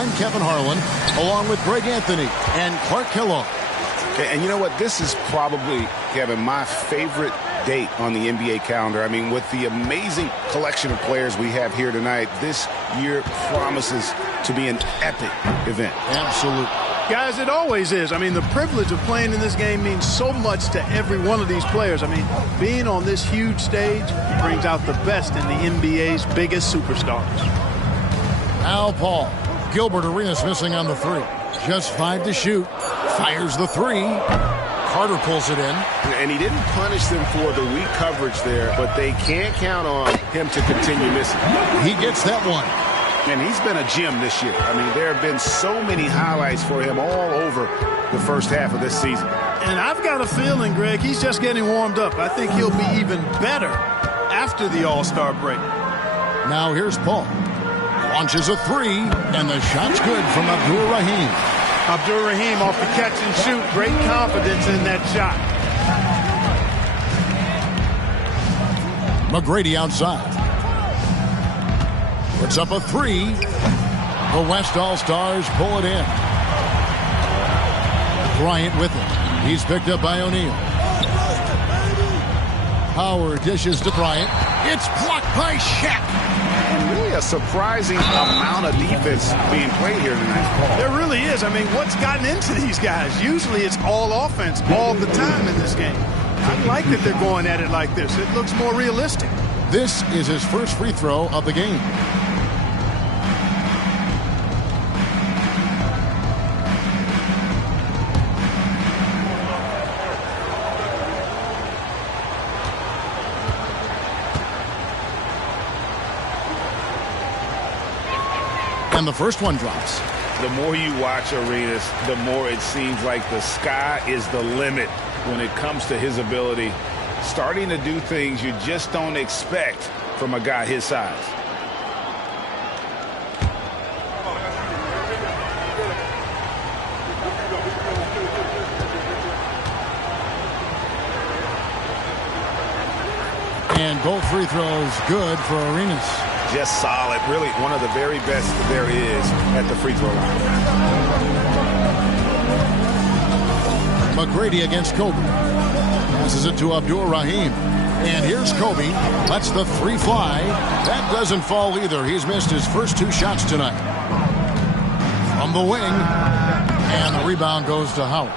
I'm Kevin Harlan, along with Greg Anthony and Clark Kellogg. Okay, and you know what? This is probably, Kevin, my favorite date on the NBA calendar. I mean, with the amazing collection of players we have here tonight, this year promises to be an epic event. Absolutely. Guys, it always is. I mean, the privilege of playing in this game means so much to every one of these players. I mean, being on this huge stage brings out the best in the NBA's biggest superstars. Al Paul. Gilbert Arenas missing on the three. Just 5 to shoot. Fires the three. Carter pulls it in. And he didn't punish them for the weak coverage there, but they can't count on him to continue missing. He gets that one. And he's been a gem this year. I mean, there have been so many highlights for him all over the first half of this season. And I've got a feeling, Greg, he's just getting warmed up. I think he'll be even better after the All-Star break. Now here's Paul. Launches a three, and the shot's good from Abdul Rahim. Abdul Rahim off the catch and shoot. Great confidence in that shot. McGrady outside. Puts up a three. The West All-Stars pull it in. Bryant with it. He's picked up by O'Neal. Howard dishes to Bryant. It's blocked by Shaq. And really a surprising amount of defense being played here tonight. There really is. I mean, what's gotten into these guys? Usually it's all offense all the time in this game. I like that they're going at it like this. It looks more realistic. This is his first free throw of the game. And the first one drops. The more you watch Arenas, the more it seems like the sky is the limit when it comes to his ability. Starting to do things you just don't expect from a guy his size. And both free throws good for Arenas. Just solid. Really one of the very best there is at the free throw line. McGrady against Kobe. Passes it to Abdul Rahim. And here's Kobe. Lets the three fly. That doesn't fall either. He's missed his first 2 shots tonight. From the wing. And the rebound goes to Howard.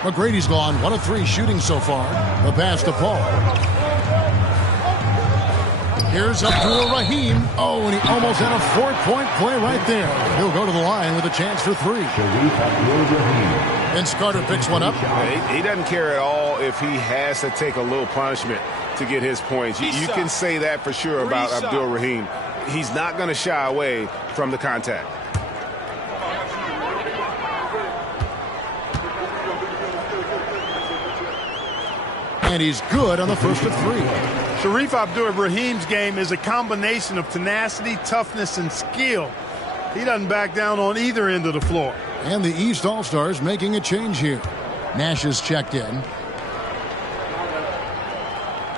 McGrady's gone 1 of 3 shooting so far. The pass to Paul. Here's Abdul Rahim. Oh, and he almost had a 4-point play right there. He'll go to the line with a chance for 3. And Carter picks one up. He doesn't care at all if he has to take a little punishment to get his points. You can say that for sure about Abdul Rahim. He's not going to shy away from the contact. And he's good on the first of 3. Shareef Abdur-Rahim's game is a combination of tenacity, toughness, and skill. He doesn't back down on either end of the floor. And the East All-Stars making a change here. Nash is checked in.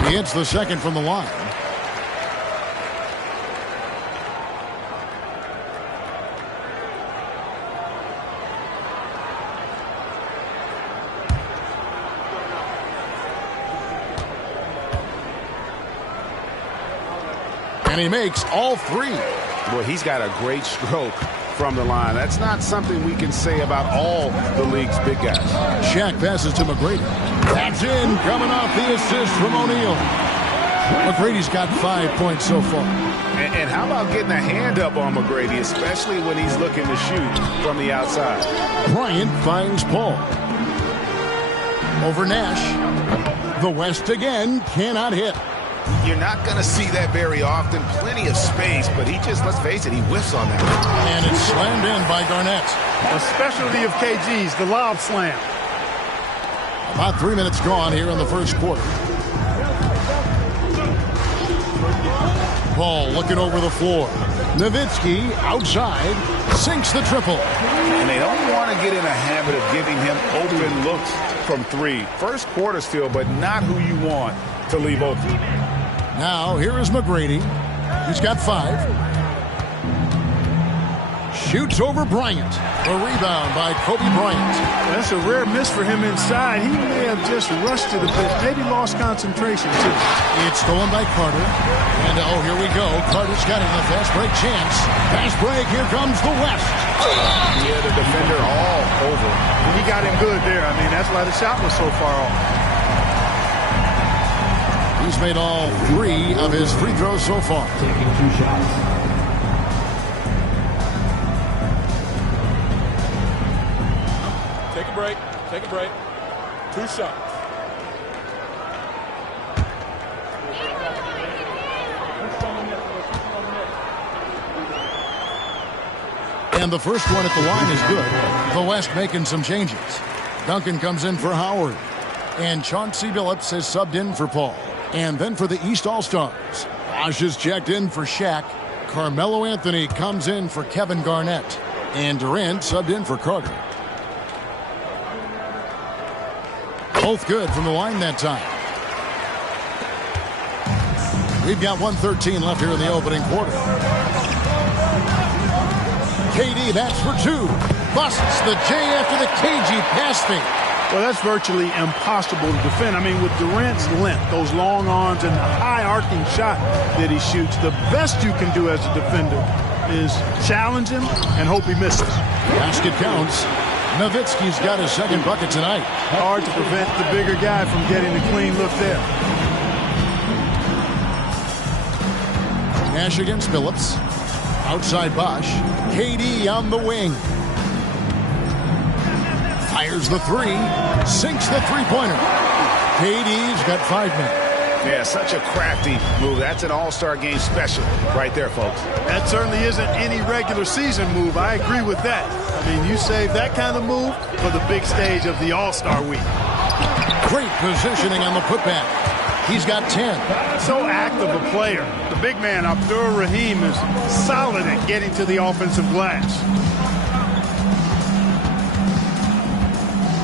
He hits the second from the line. And he makes all 3. Well, he's got a great stroke from the line. That's not something we can say about all the league's big guys. Shaq passes to McGrady. That's in, coming off the assist from O'Neal. McGrady's got 5 points so far. And how about getting a hand up on McGrady, especially when he's looking to shoot from the outside. Bryant finds Paul. Over Nash. The West again cannot hit. You're not going to see that very often. Plenty of space, but he just, let's face it, he whiffs on that. And it's slammed in by Garnett. A specialty of KG's, the lob slam. About 3 minutes gone here in the first quarter. Paul looking over the floor. Nowitzki outside sinks the triple. And they don't want to get in a habit of giving him open looks from 3. First quarter still, but not who you want to leave open. Now here is McGrady. He's got 5. Shoots over Bryant. A rebound by Kobe Bryant. That's a rare miss for him inside. He may have just rushed it a bit. Maybe lost concentration, too. It's stolen by Carter. And, oh, here we go. Carter's got him a fast break chance. Fast break. Here comes the West. Yeah, the defender all over. He got him good there. I mean, that's why the shot was so far off. He's made all 3 of his free throws so far. Taking 2 shots. Take a break. 2 shots. And the first one at the line is good. The West making some changes. Duncan comes in for Howard. And Chauncey Billups has subbed in for Paul. And then for the East All-Stars, Bosh is checked in for Shaq. Carmelo Anthony comes in for Kevin Garnett. And Durant subbed in for Carter. Both good from the line that time. We've got 1:13 left here in the opening quarter. KD, that's for 2. Busts the J after the KG pass fake. Well, that's virtually impossible to defend. I mean, with Durant's length, those long arms, and the high arcing shot that he shoots, the best you can do as a defender is challenge him and hope he misses. Basket counts. Nowitzki's got his second bucket tonight. Hard to prevent the bigger guy from getting a clean look there. Nash against Billups. Outside Bosh. KD on the wing. Fires the 3. Sinks the three-pointer. KD's got 5 men. Yeah, such a crafty move. That's an all-star game special right there, folks. That certainly isn't any regular season move. I agree with that. I mean, you save that kind of move for the big stage of the All-Star Week. Great positioning on the putback. He's got 10. So active a player. The big man, Abdur Rahim, is solid at getting to the offensive glass.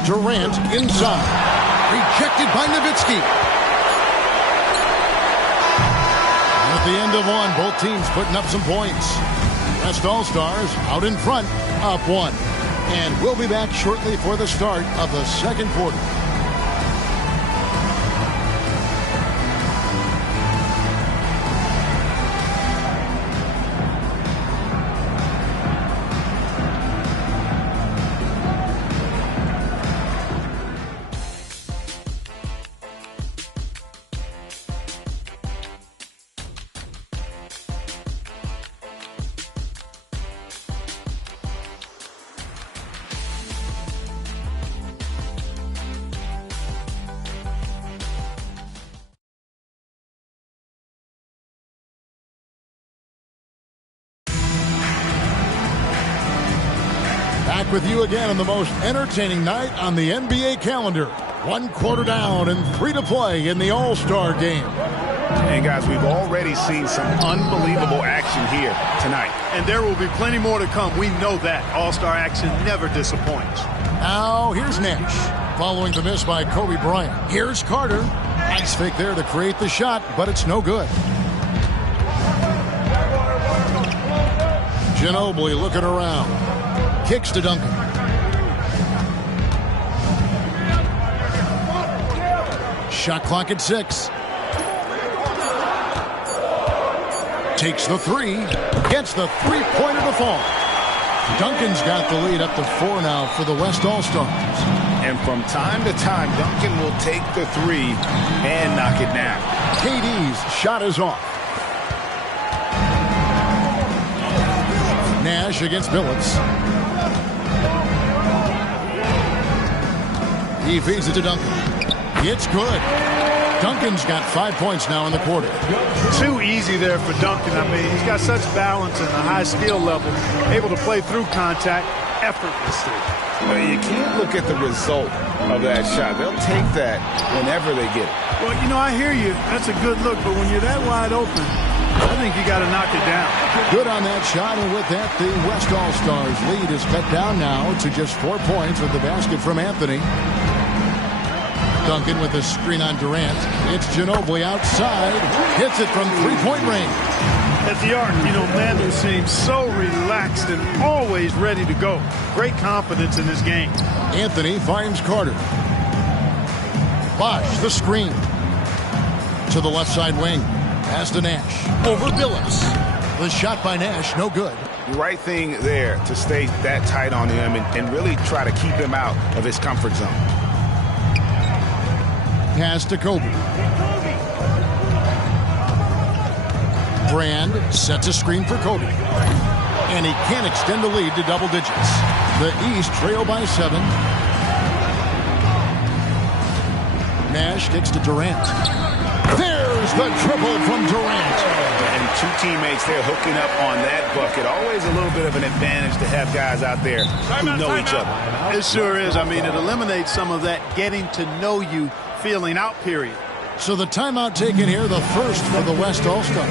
Durant inside. Rejected by Nowitzki. At the end of one, both teams putting up some points. West All-Stars out in front, up 1. And we'll be back shortly for the start of the second quarter. Back with you again on the most entertaining night on the NBA calendar. 1 quarter down and 3 to play in the All-Star game. And guys, we've already seen some unbelievable action here tonight. And there will be plenty more to come. We know that. All-Star action never disappoints. Now here's Nash. Following the miss by Kobe Bryant. Here's Carter. Nice fake there to create the shot, but it's no good. Ginobili looking around. Kicks to Duncan. Shot clock at 6. Takes the 3. Gets the three-pointer to fall. Duncan's got the lead up to 4 now for the West All-Stars. And from time to time, Duncan will take the 3 and knock it down. KD's shot is off. Nash against Billups. He feeds it to Duncan. It's good. Duncan's got 5 points now in the quarter. Too easy there for Duncan. I mean, he's got such balance and a high skill level, able to play through contact effortlessly. Well, you can't look at the result of that shot. They'll take that whenever they get it. Well, you know, I hear you. That's a good look, but when you're that wide open, I think you got to knock it down. Good on that shot, and with that, the West All-Stars lead is cut down now to just 4 points with the basket from Anthony. Duncan with a screen on Durant. It's Ginobili outside. Hits it from three-point range. At the arc, Manu seems so relaxed and always ready to go. Great confidence in his game. Anthony finds Carter. Bosh, the screen. To the left side wing. Pass to Nash. Over Billups. The shot by Nash, no good. Right thing there to stay that tight on him and really try to keep him out of his comfort zone. Pass to Kobe. Brand sets a screen for Kobe. And he can't extend the lead to double digits. The East trail by 7. Nash kicks to Durant. There's the triple from Durant. And two teammates there hooking up on that bucket. Always a little bit of an advantage to have guys out there who know each other. It sure is. I mean, it eliminates some of that getting to know you feeling out period. So the timeout taken here, the first for the West All-Stars.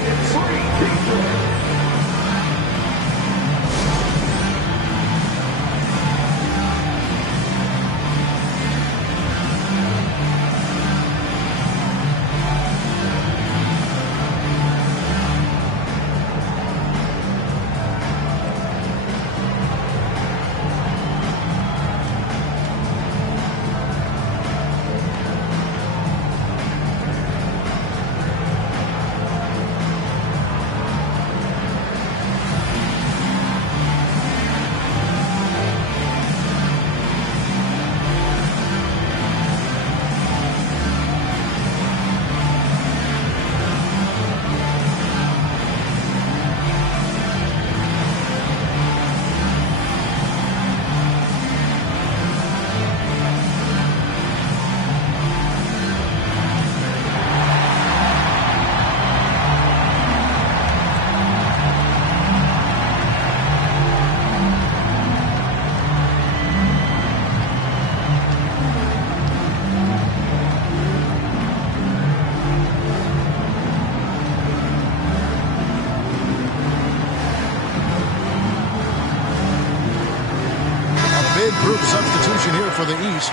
Group substitution here for the East.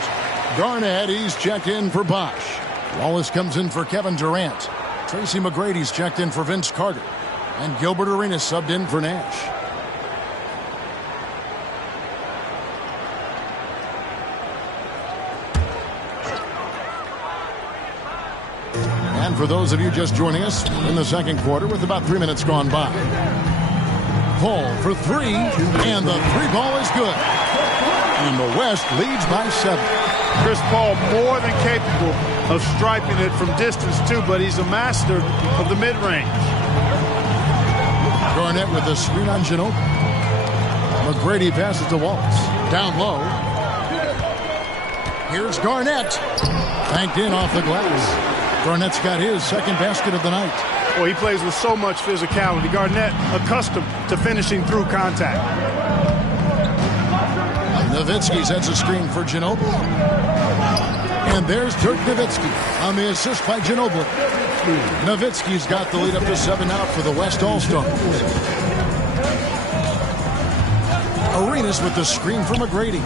Garnett, he's checked in for Bosh. Wallace comes in for Kevin Durant. Tracy McGrady's checked in for Vince Carter. And Gilbert Arenas subbed in for Nash. And for those of you just joining us in the second quarter with about 3 minutes gone by. Paul for three, and the three ball is good. And the West leads by 7. Chris Paul more than capable of striping it from distance too, but he's a master of the mid-range. Garnett with the screen on Ginobili. McGrady passes to Wallace. Down low. Here's Garnett. Banked in off the glass. Garnett's got his second basket of the night. Well, he plays with so much physicality. Garnett accustomed to finishing through contact. Nowitzki sets a screen for Ginobili. And there's Dirk Nowitzki on the assist by Ginobili. Nowitzki's got the lead up to 7 out for the West All-Stars. Arenas with the screen for McGrady.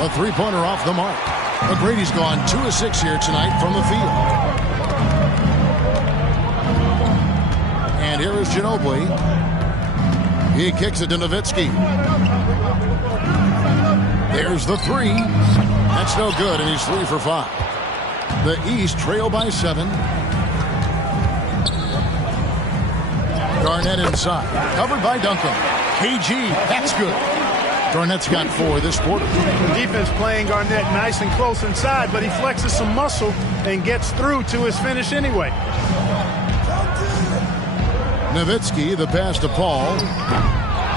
A three-pointer off the mark. McGrady's gone 2 of 6 here tonight from the field. And here is Ginobili. He kicks it to Nowitzki. There's the three. That's no good, and he's 3 for 5. The East trail by 7. Garnett inside. Covered by Duncan. KG, that's good. Garnett's got 4 this quarter. Defense playing Garnett nice and close inside, but he flexes some muscle and gets through to his finish anyway. Nowitzki, the pass to Paul.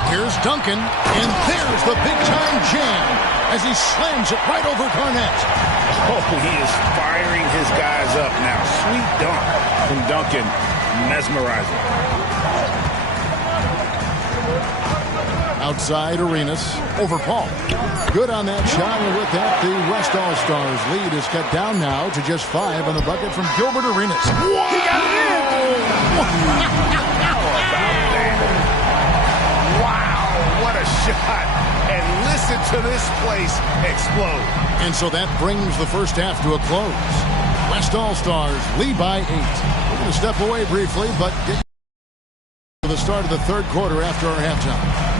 Here's Duncan, and there's the big-time jam as he slams it right over Garnett. Oh, he is firing his guys up now. Sweet dunk from Duncan. Mesmerizing. Outside Arenas over Paul. Good on that shot, and with that, the West All-Stars lead is cut down now to just 5 on the bucket from Gilbert Arenas. Wow! He got it in! How about that? Wow, what a shot. And and listen to this place explode. And so that brings the first half to a close. West All-Stars lead by 8. We're going to step away briefly, but get to the start of the third quarter after our halftime.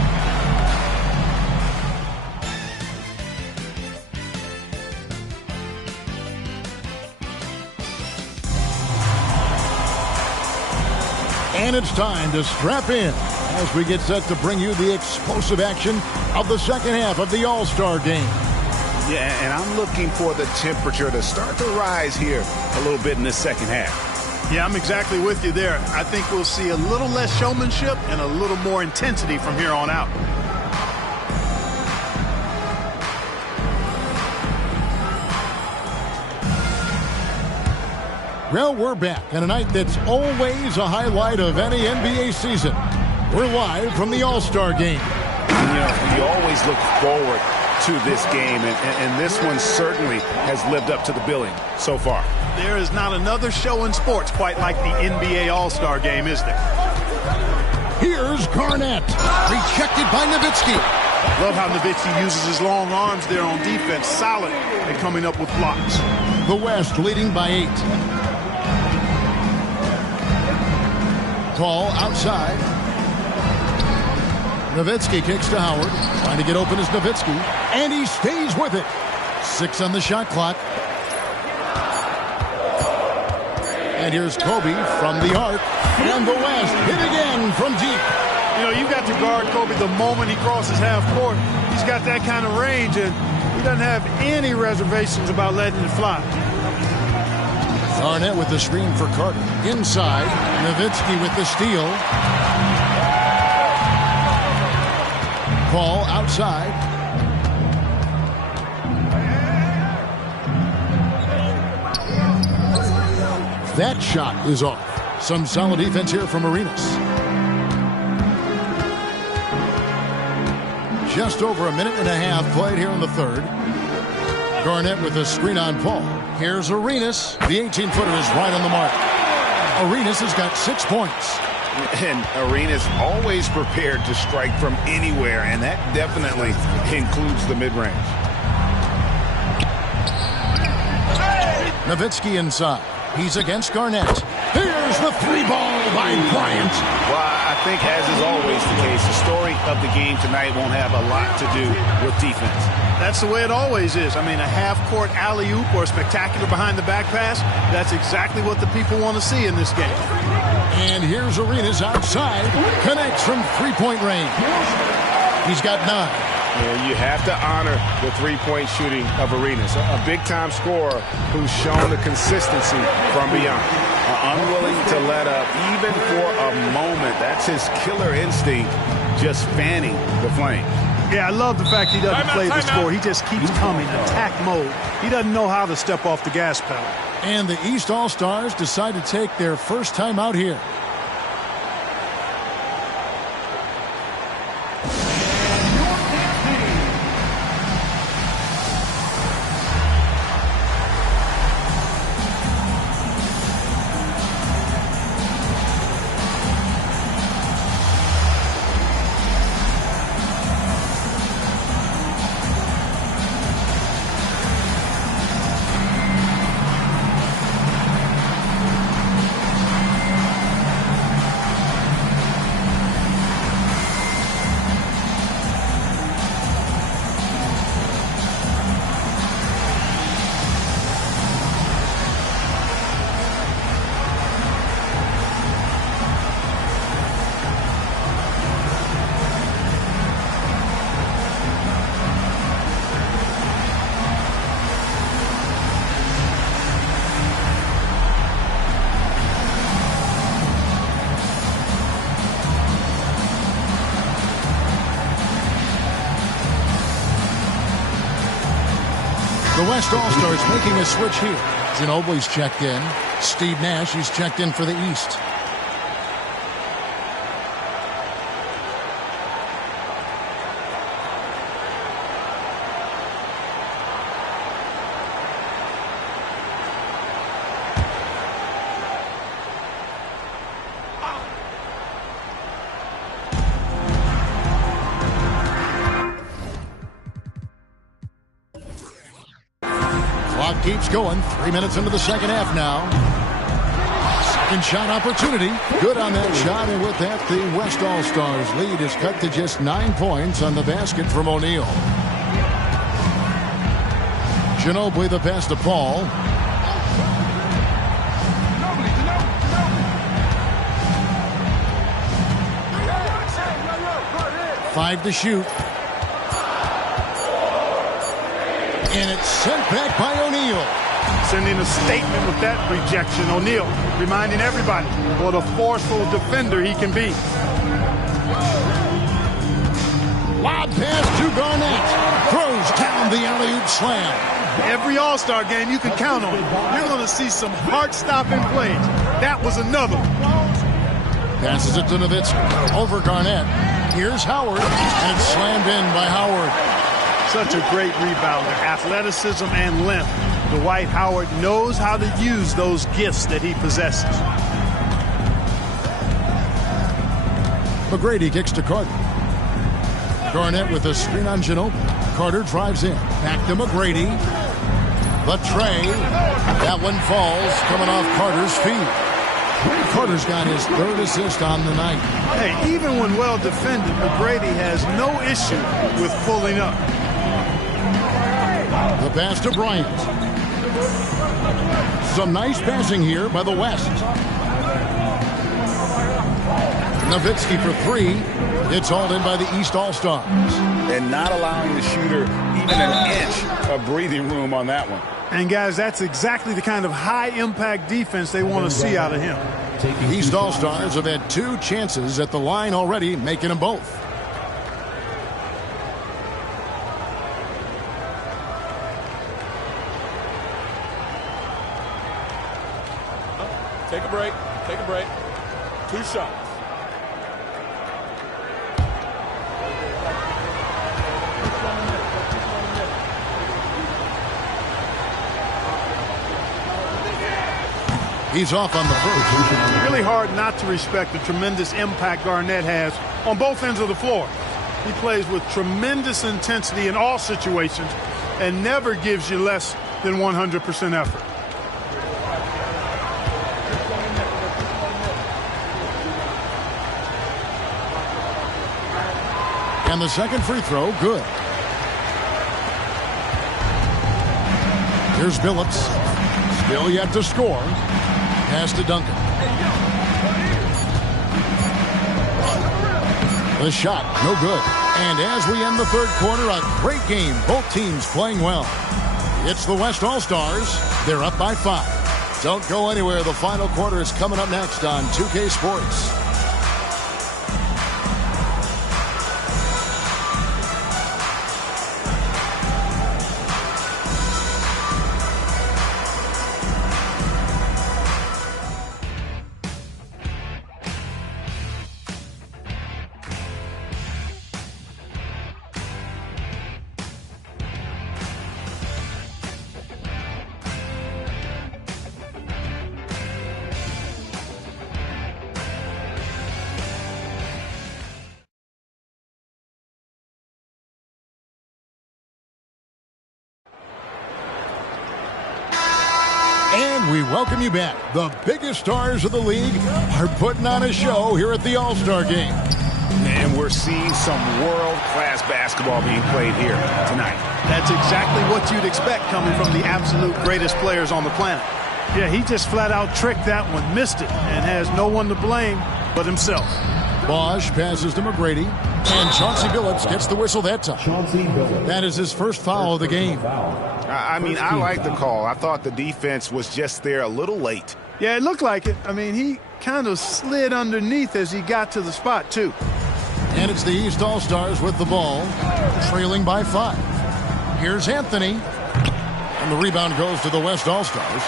And it's time to strap in as we get set to bring you the explosive action of the second half of the All-Star game. Yeah, and I'm looking for the temperature to start to rise here a little bit in the second half. Yeah, I'm exactly with you there. I think we'll see a little less showmanship and a little more intensity from here on out. Well, we're back on a night that's always a highlight of any NBA season. We're live from the All-Star game. You know, we always look forward to this game, and this one certainly has lived up to the billing so far. There is not another show in sports quite like the NBA All-Star game, is there? Here's Garnett. Rejected by Nowitzki. Love how Nowitzki uses his long arms there on defense. Solid at coming up with blocks. The West leading by 8. Call outside. Nowitzki kicks to Howard. Trying to get open is Nowitzki. And he stays with it. 6 on the shot clock. And here's Kobe from the arc. And the West hit again from deep. You know, you've got to guard Kobe the moment he crosses half court. He's got that kind of range, and he doesn't have any reservations about letting it fly. Garnett with the screen for Carter. Inside, Nowitzki with the steal. Ball outside. That shot is off. Some solid defense here from Arenas. Just over a minute and a half played here in the third. Garnett with a screen on Paul. Here's Arenas. The 18-footer is right on the mark. Arenas has got 6 points. And Arenas always prepared to strike from anywhere, and that definitely includes the mid-range. Nowitzki inside. He's against Garnett. Here's the 3-ball by Bryant. Well, I think, as is always the case, the story of the game tonight won't have a lot to do with defense. That's the way it always is. I mean, a half-court alley-oop or a spectacular behind-the-back pass, that's exactly what the people want to see in this game. And here's Arenas outside. Connects from three-point range. He's got 9. Yeah, you have to honor the three-point shooting of Arenas, a big-time scorer who's shown the consistency from beyond. Unwilling to let up even for a moment. That's his killer instinct, just fanning the flame. Yeah, I love the fact he doesn't play the score. He just keeps coming, attack mode. He doesn't know how to step off the gas pedal. And the East All-Stars decide to take their first time out here. The West All-Stars making a switch here. Ginobili's checked in. Steve Nash, he's checked in for the East. Clock keeps going. 3 minutes into the second half now. Second shot opportunity. Good on that shot, and with that, the West All-Stars lead is cut to just 9 points on the basket from O'Neal. Ginobili the pass to Paul. Five to shoot. And it's sent back by O'Neal. Sending a statement with that rejection. O'Neal reminding everybody what a forceful defender he can be. Lob pass to Garnett. Throws down the alley-oop slam. Every All-Star game you can count on. You're going to see some heart-stopping plays. That was another one. Passes it to Nowitzki. Over Garnett. Here's Howard. And it's slammed in by Howard. Such a great rebounder. Athleticism and length. Dwight Howard knows how to use those gifts that he possesses. McGrady kicks to Carter. Garnett with a screen on Ginobili. Carter drives in. Back to McGrady. The tray. That one falls, coming off Carter's feet. Carter's got his third assist on the night. Hey, even when well defended, McGrady has no issue with pulling up. The pass to Bryant. Some nice passing here by the West. Nowitzki for three. It's hauled in by the East All-Stars. And not allowing the shooter even an inch of breathing room on that one. And, guys, that's exactly the kind of high-impact defense they want to see out of him. East All-Stars have had 2 chances at the line already, making them both. Take a break. Take a break. 2 shots. He's off on the first. Really hard not to respect the tremendous impact Garnett has on both ends of the floor. He plays with tremendous intensity in all situations and never gives you less than 100% effort. And the second free throw, good. Here's Billups. Still yet to score. Pass to Duncan. The shot, no good. And as we end the third quarter, a great game. Both teams playing well. It's the West All-Stars. They're up by 5. Don't go anywhere. The final quarter is coming up next on 2K Sports. And we welcome you back. The biggest stars of the league are putting on a show here at the All-Star Game. And we're seeing some world-class basketball being played here tonight. That's exactly what you'd expect coming from the absolute greatest players on the planet. Yeah, he just flat out tricked that one, missed it, and has no one to blame but himself. Bosch passes to McGrady, and Chauncey Billups gets the whistle that time. That is his first foul of the game. I mean, I like the call. I thought the defense was just there a little late. Yeah, it looked like it. I mean, he kind of slid underneath as he got to the spot, too. And it's the East All-Stars with the ball, trailing by 5. Here's Anthony. And the rebound goes to the West All-Stars.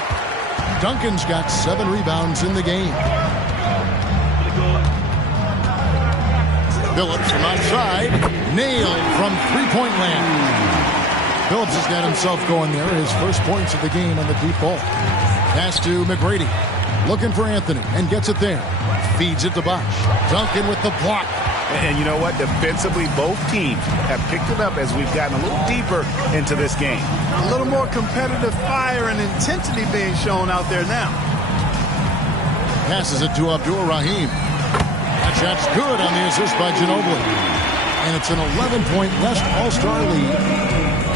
Duncan's got 7 rebounds in the game. Billups from outside. Nailed from three-point land. Billups has got himself going there. His first points of the game on the deep ball. Pass to McGrady. Looking for Anthony and gets it there. Feeds it to Bosch. Duncan with the block. And you know what? Defensively, both teams have picked it up as we've gotten a little deeper into this game. A little more competitive fire and intensity being shown out there now. Passes it to Abdur Rahim. That shot's good on the assist by Ginobili. And it's an 11-point West All-Star lead.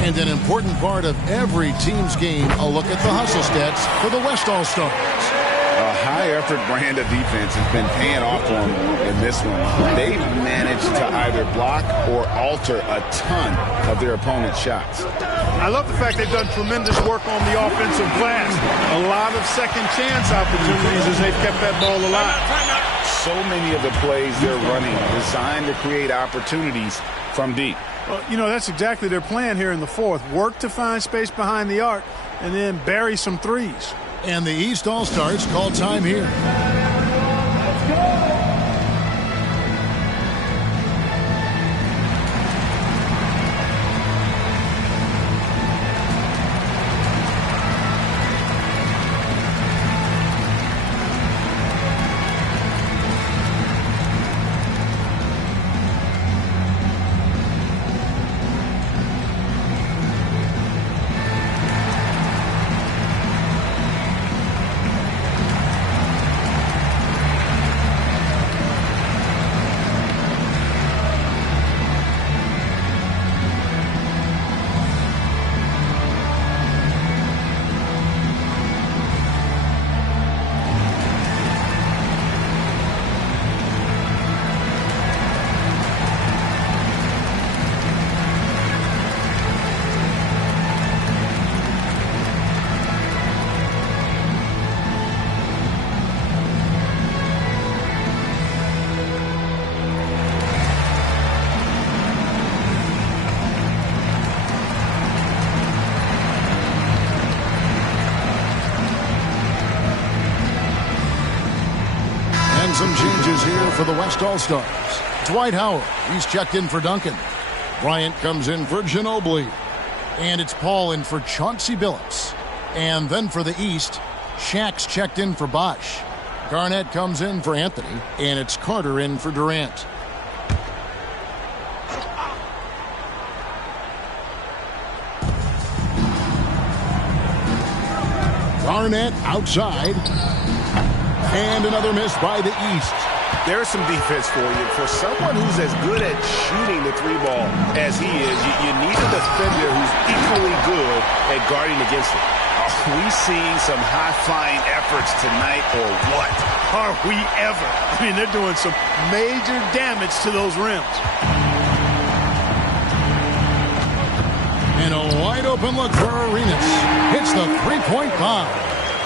And an important part of every team's game, a look at the hustle stats for the West All-Stars. A high-effort brand of defense has been paying off for them in this one. They've managed to either block or alter a ton of their opponent's shots. I love the fact they've done tremendous work on the offensive glass. A lot of second chance opportunities as they've kept that ball alive. So many of the plays they're running designed to create opportunities from deep. Well, you know, that's exactly their plan here in the fourth. Work to find space behind the arc and then bury some threes. And the East All-Stars call time here. Some changes here for the West All-Stars. Dwight Howard, he's checked in for Duncan. Bryant comes in for Ginobili. And it's Paul in for Chauncey Billups. And then for the East, Shaq's checked in for Bosh. Garnett comes in for Anthony. And it's Carter in for Durant. Garnett outside. And another miss by the East. There's some defense for you. For someone who's as good at shooting the three ball as he is, you need a defender who's equally good at guarding against it. Are we seeing some high-flying efforts tonight or what? Are we ever? I mean, they're doing some major damage to those rims. And a wide-open look for Arenas. Hits the three-point bomb.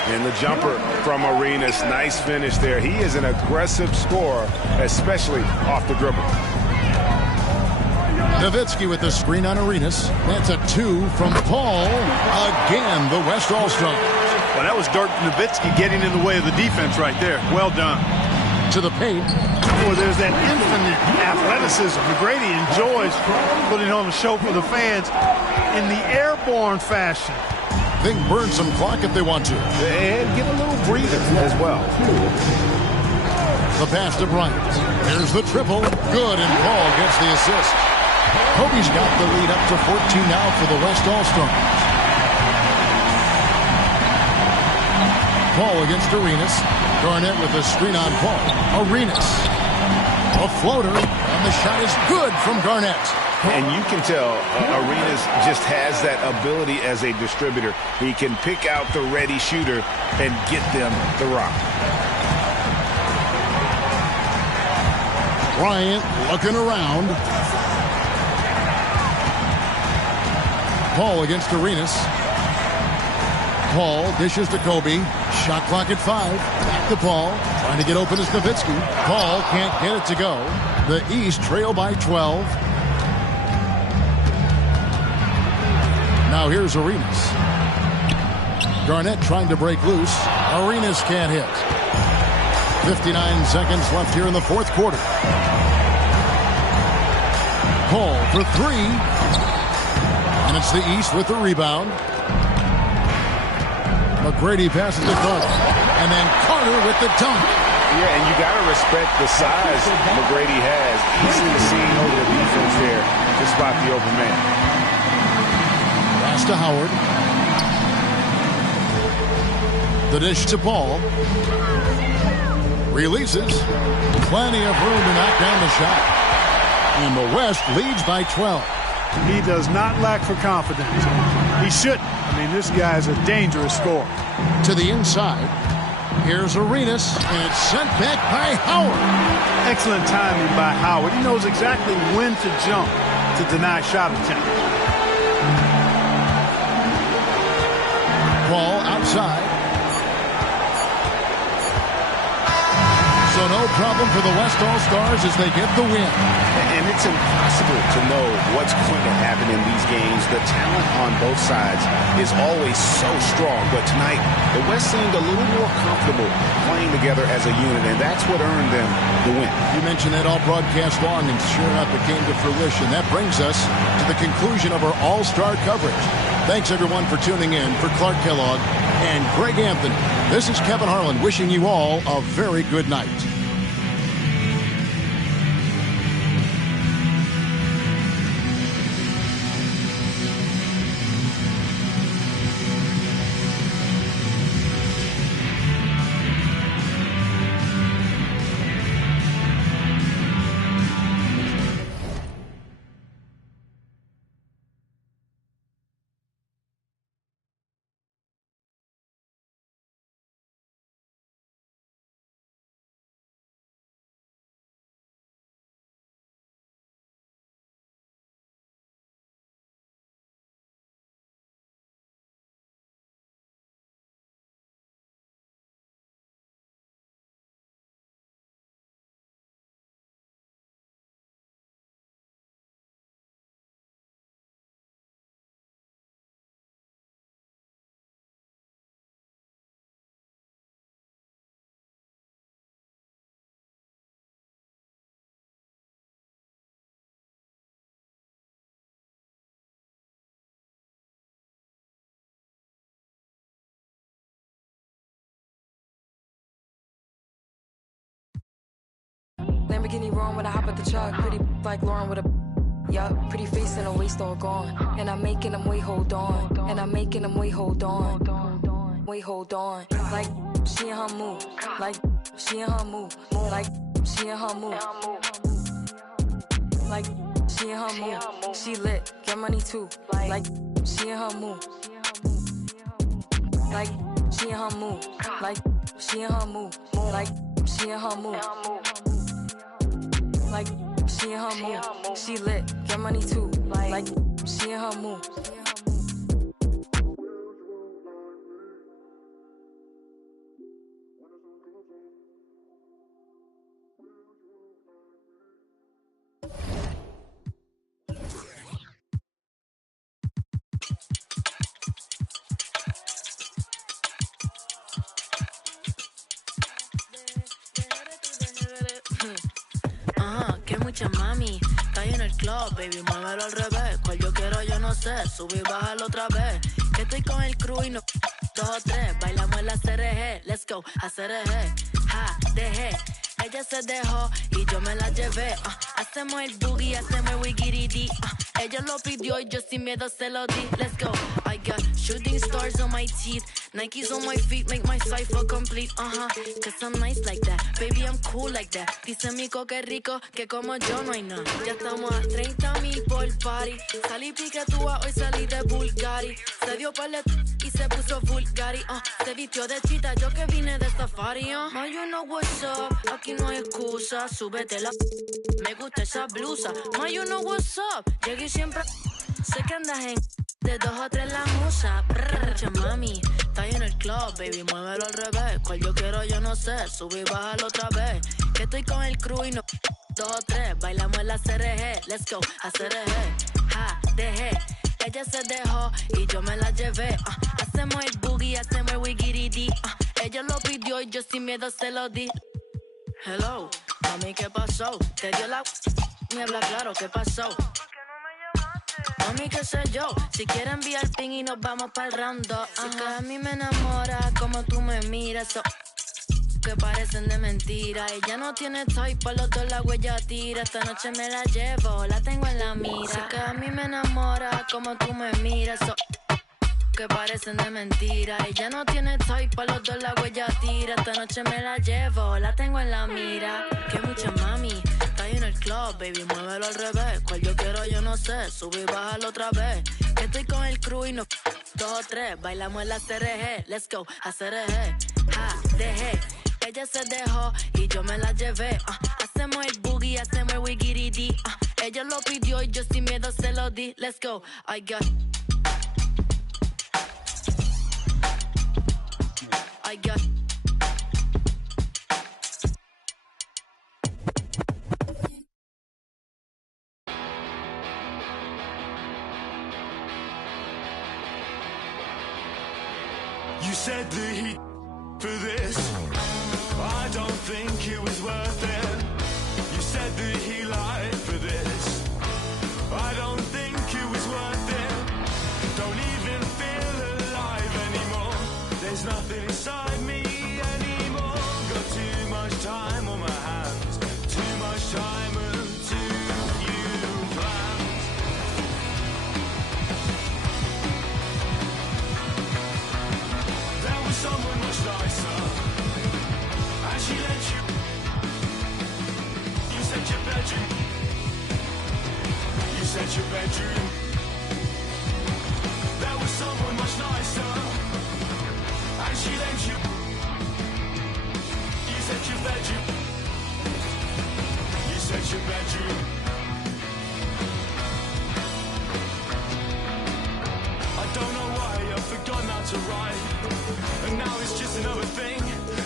And the jumper from Arenas, nice finish there. He is an aggressive scorer, especially off the dribble. Nowitzki with the screen on Arenas. That's a two from Paul. Again, the West All-Stars. Well, that was Dirk Nowitzki getting in the way of the defense right there. Well done. To the paint. Well, there's that infinite athleticism. McGrady enjoys putting on the show for the fans in the airborne fashion. They can burn some clock if they want to. And get a little breather as well. The pass to Bryant. There's the triple. Good, and Paul gets the assist. Kobe's got the lead up to 14 now for the West All-Stars. Paul against Arenas. Garnett with the screen on Paul. Arenas. A floater, and the shot is good from Garnett. And you can tell Arenas just has that ability as a distributor. He can pick out the ready shooter and get them the rock. Bryant looking around. Paul against Arenas. Paul dishes to Kobe. Shot clock at 5. Back to Paul. Trying to get open is Nowitzki. Paul can't get it to go. The East trail by 12. Now here's Arenas. Garnett trying to break loose. Arenas can't hit. 59 seconds left here in the fourth quarter. Paul for three. And it's the East with the rebound. McGrady passes to Carter. And then Carter with the dunk. Yeah, and you got to respect the size McGrady has. Easily seeing over the defense there to spot the open man. Pass to Howard. The dish to Paul. Releases. Plenty of room to knock down the shot. And the West leads by 12. He does not lack for confidence. He shouldn't. I mean, this guy is a dangerous scorer. To the inside. Here's Arenas, and it's sent back by Howard. Excellent timing by Howard. He knows exactly when to jump to deny shot attempt. Ball outside. So no problem for the West All-Stars as they get the win. And it's impossible to know what's going to happen in these games. The talent on both sides is always so strong. But tonight, the West seemed a little more comfortable playing together as a unit, and that's what earned them the win. You mentioned that all broadcast long, and sure enough, it came to fruition. That brings us to the conclusion of our All-Star coverage. Thanks, everyone, for tuning in. For Clark Kellogg and Greg Anthony, this is Kevin Harlan wishing you all a very good night. Lamborghini roaring when I hop at the truck. Pretty like Lauren with a yup. Pretty face and a waist all gone. And I'm making them wait, hold on. And I'm making them wait, hold on. Wait, hold on. Like she in her mood. Like she in her mood. Like she in her mood. Like she in her mood. She lit, get money too. Like she in her mood. Like she in her mood. Like she in her mood. Like she in her mood. Like she in her mood. She lit, get money too. Like she in her mood. Mami, está ahí en el club, baby, muévelo al revés. Cual yo quiero, yo no sé, sube y bájalo otra vez. Que estoy con el crew y no 2 o 3, bailamos en la CRG, let's go, a CRG, ja, dejé. Ella se dejó y yo me la llevé, hacemos el boogie, hacemos el wigiridi, ella lo pidió y yo sin miedo se lo di, let's go. I got shooting stars on my teeth, Nikes on my feet make my cipher complete, cause I'm nice like that, baby I'm cool like that. Dice Mico que rico, que como yo no hay nada. Ya estamos a 30,000 por party, salí piquetúa, hoy salí de Bulgari. Se dio par y se puso Bulgari, se vistió de chita, yo que vine de safari, Ma, you know what's up, aquí no hay excusa, súbete la... Me gusta esa blusa, Ma, you know what's up, llegué siempre... Sé que andas en... De 2 o 3 la musa, Mucha mami, está ahí en el club, baby, muévelo al revés. Cual yo quiero, yo no sé, sube y bájalo otra vez. Que estoy con el crew y no... 2 o 3, bailamos en la CRG, let's go, a CRG, ja, dejé. Ella se dejó y yo me la llevé, hacemos el boogie, hacemos el wigiridi, ella lo pidió y yo sin miedo se lo di. Hello, mami, ¿qué pasó? Te dio la... Me habla claro, ¿qué pasó? Mami, qué sé yo, si quieres enviar ping y nos vamos pa'l round 2. Si que a mí me enamora como tú me miras, que parecen de mentira. Ella no tiene type, pa' los dos la huella tira. Esta noche me la llevo, la tengo en la mira. Sé que a mí me enamora como tú me miras. Que parecen de mentira. Ella no tiene type, pa' los dos la huella tira. Esta noche me la llevo, la tengo en la mira. Que mucha mami, está ahí en el club, baby, muévelo al revés. Cual yo quiero, yo no sé, sube y bájalo otra vez. Que estoy con el crew y no 2 o 3, bailamos en la CRG, let's go, a CRG, ja, dejé. Ella se dejó y yo me la llevé, hacemos el boogie, hacemos el wigiridi, ella lo pidió y yo sin miedo se lo di, let's go, I got You said the heat for this, I don't think it was worth it. You said that he lied for this, I don't think it was worth it. Don't even feel alive anymore, there's nothing inside me anymore. Got too much time on my hands, too much time and too few plans. There was someone much nicer, and she let you. You said your bedroom. You said your bedroom. There was someone much nicer, and she let you. You said your bedroom. You said your bedroom. I don't know why I've forgotten how to write, and now it's just another thing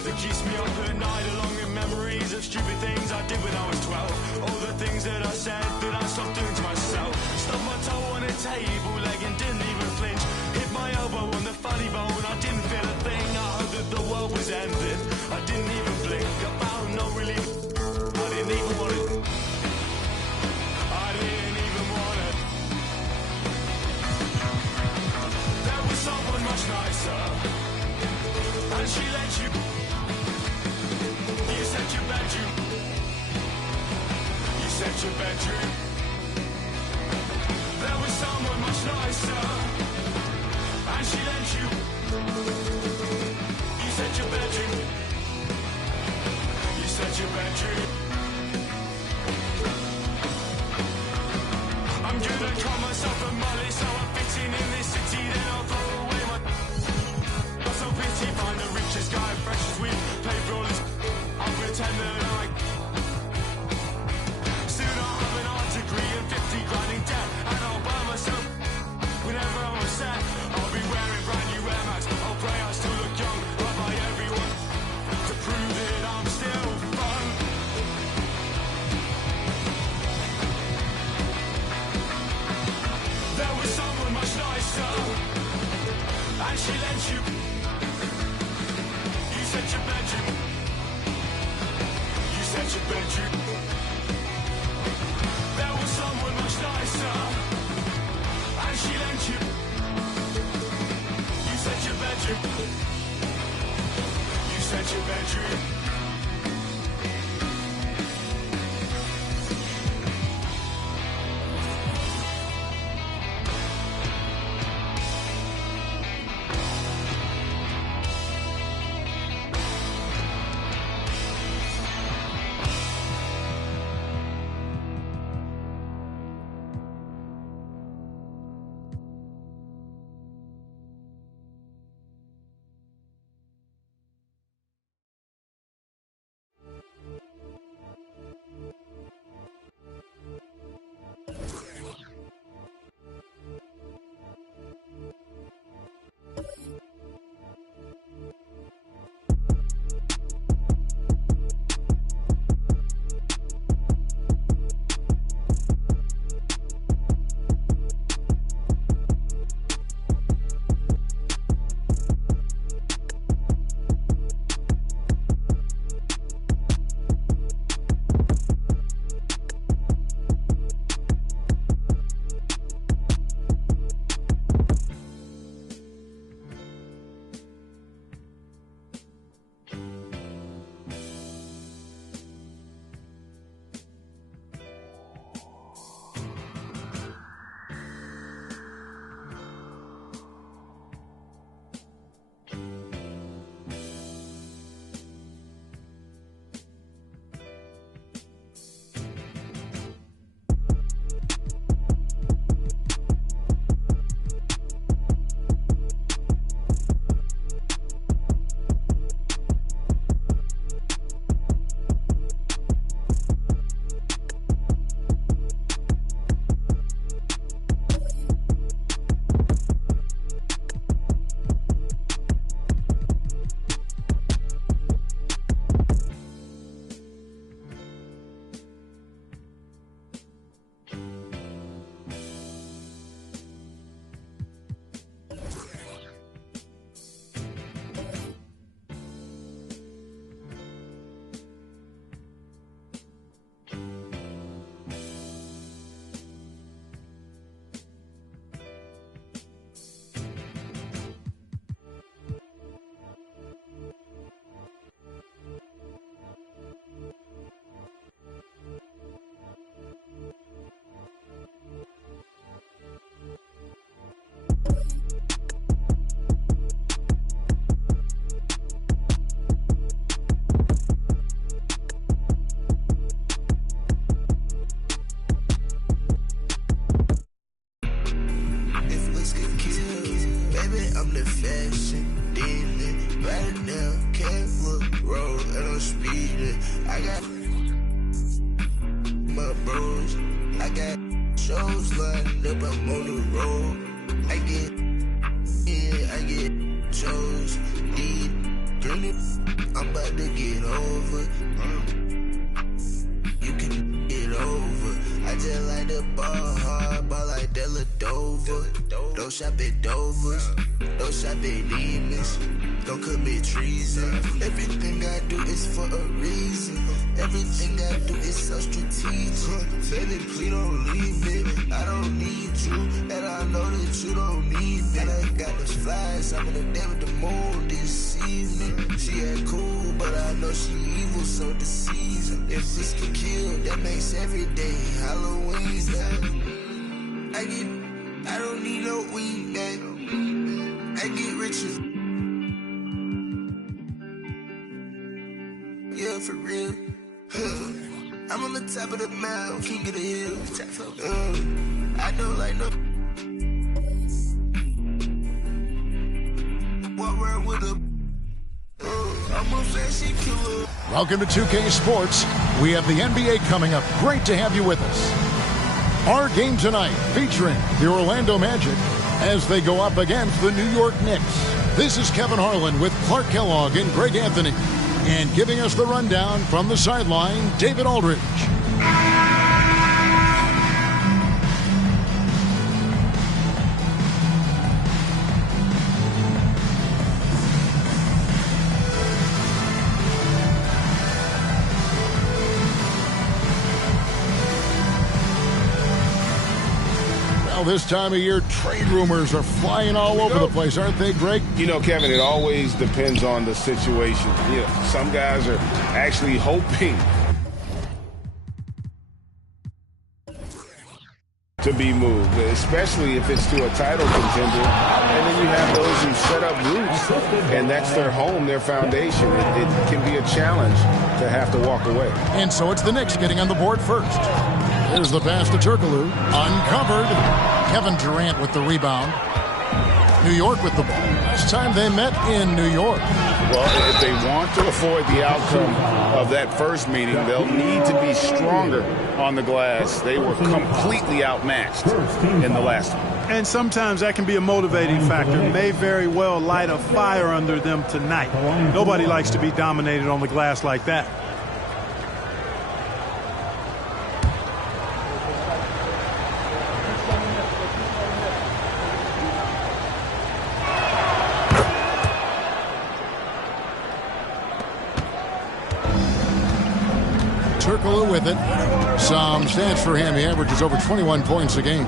that keeps me up at night, along with memories of stupid things I did when I was 12. All the things that I said that I stopped doing to myself. Stubbed my toe on a table leg and didn't even flinch. Hit my elbow on the funny bone, I didn't feel a thing. I heard that the world was ending, I didn't even blink. I found no relief, I didn't even want it. I didn't even want it. There was someone much nicer, and she let you. You said your bedroom. You said your bedroom. There was someone much nicer, and she let you. You said your bedroom. You said your bedroom. I'm gonna call myself a mullet, so I'm fitting in this city, then I'll throw away my. Got so pity, find the richest guy, fresh as we play for all this. I'll pretend that I. Soon I'll have an art degree and 50 grand in debt, and I'll buy myself. Whenever I'm upset, I'll be wearing brand new Air Max. I'll pray I still look young, loved by everyone, to prove that I'm still fun. There was someone much nicer, and she let you. You said your bedroom. You said your bedroom. There was someone much nicer, and she lent you. You said your bedroom. You said your bedroom. this could kill. Baby, I'm the fashion demon. Right now, can't road and I'm speeding. I got my bros. I got shows lined up, I'm on the road. I get shows. I'm about to get over. You can get over. I just like the ball hard, ball like Della Dover. Don't shop at Dover's, don't shop at Demons. Don't commit treason. Everything I do is for a reason. Everything I do is so strategic. Baby, please don't leave me. I don't need you, and I know that you don't need me. And I got those flies. I'm in the day with the moon this evening. She ain't cool, but I know she evil, so deceiving. If this can kill, that makes every day Halloween. I don't need no weed, man. I get riches. Yeah, for real. I'm on the top of the mountain, king of the hill. I don't like no. Walk around with a. I'm a flashy killer. Welcome to 2K Sports. We have the NBA coming up. Great to have you with us. Our game tonight featuring the Orlando Magic as they go up against the New York Knicks. This is Kevin Harlan with Clark Kellogg and Greg Anthony. And giving us the rundown from the sideline, David Aldridge. This time of year, trade rumors are flying all over the place, aren't they, Greg? You know, Kevin, it always depends on the situation. You know, some guys are actually hoping to be moved, especially if it's to a title contender. And then you have those who set up roots, and that's their home, their foundation. It can be a challenge to have to walk away. And so it's the Knicks getting on the board first. Here's the pass to Turkoglu. Uncovered. Kevin Durant with the rebound. New York with the ball. Last time they met in New York. Well, if they want to avoid the outcome of that first meeting, they'll need to be stronger on the glass. They were completely outmatched in the last one. And sometimes that can be a motivating factor. May very well light a fire under them tonight. Nobody likes to be dominated on the glass like that. Turkoglu with it. Some stats for him. He averages over 21 points a game.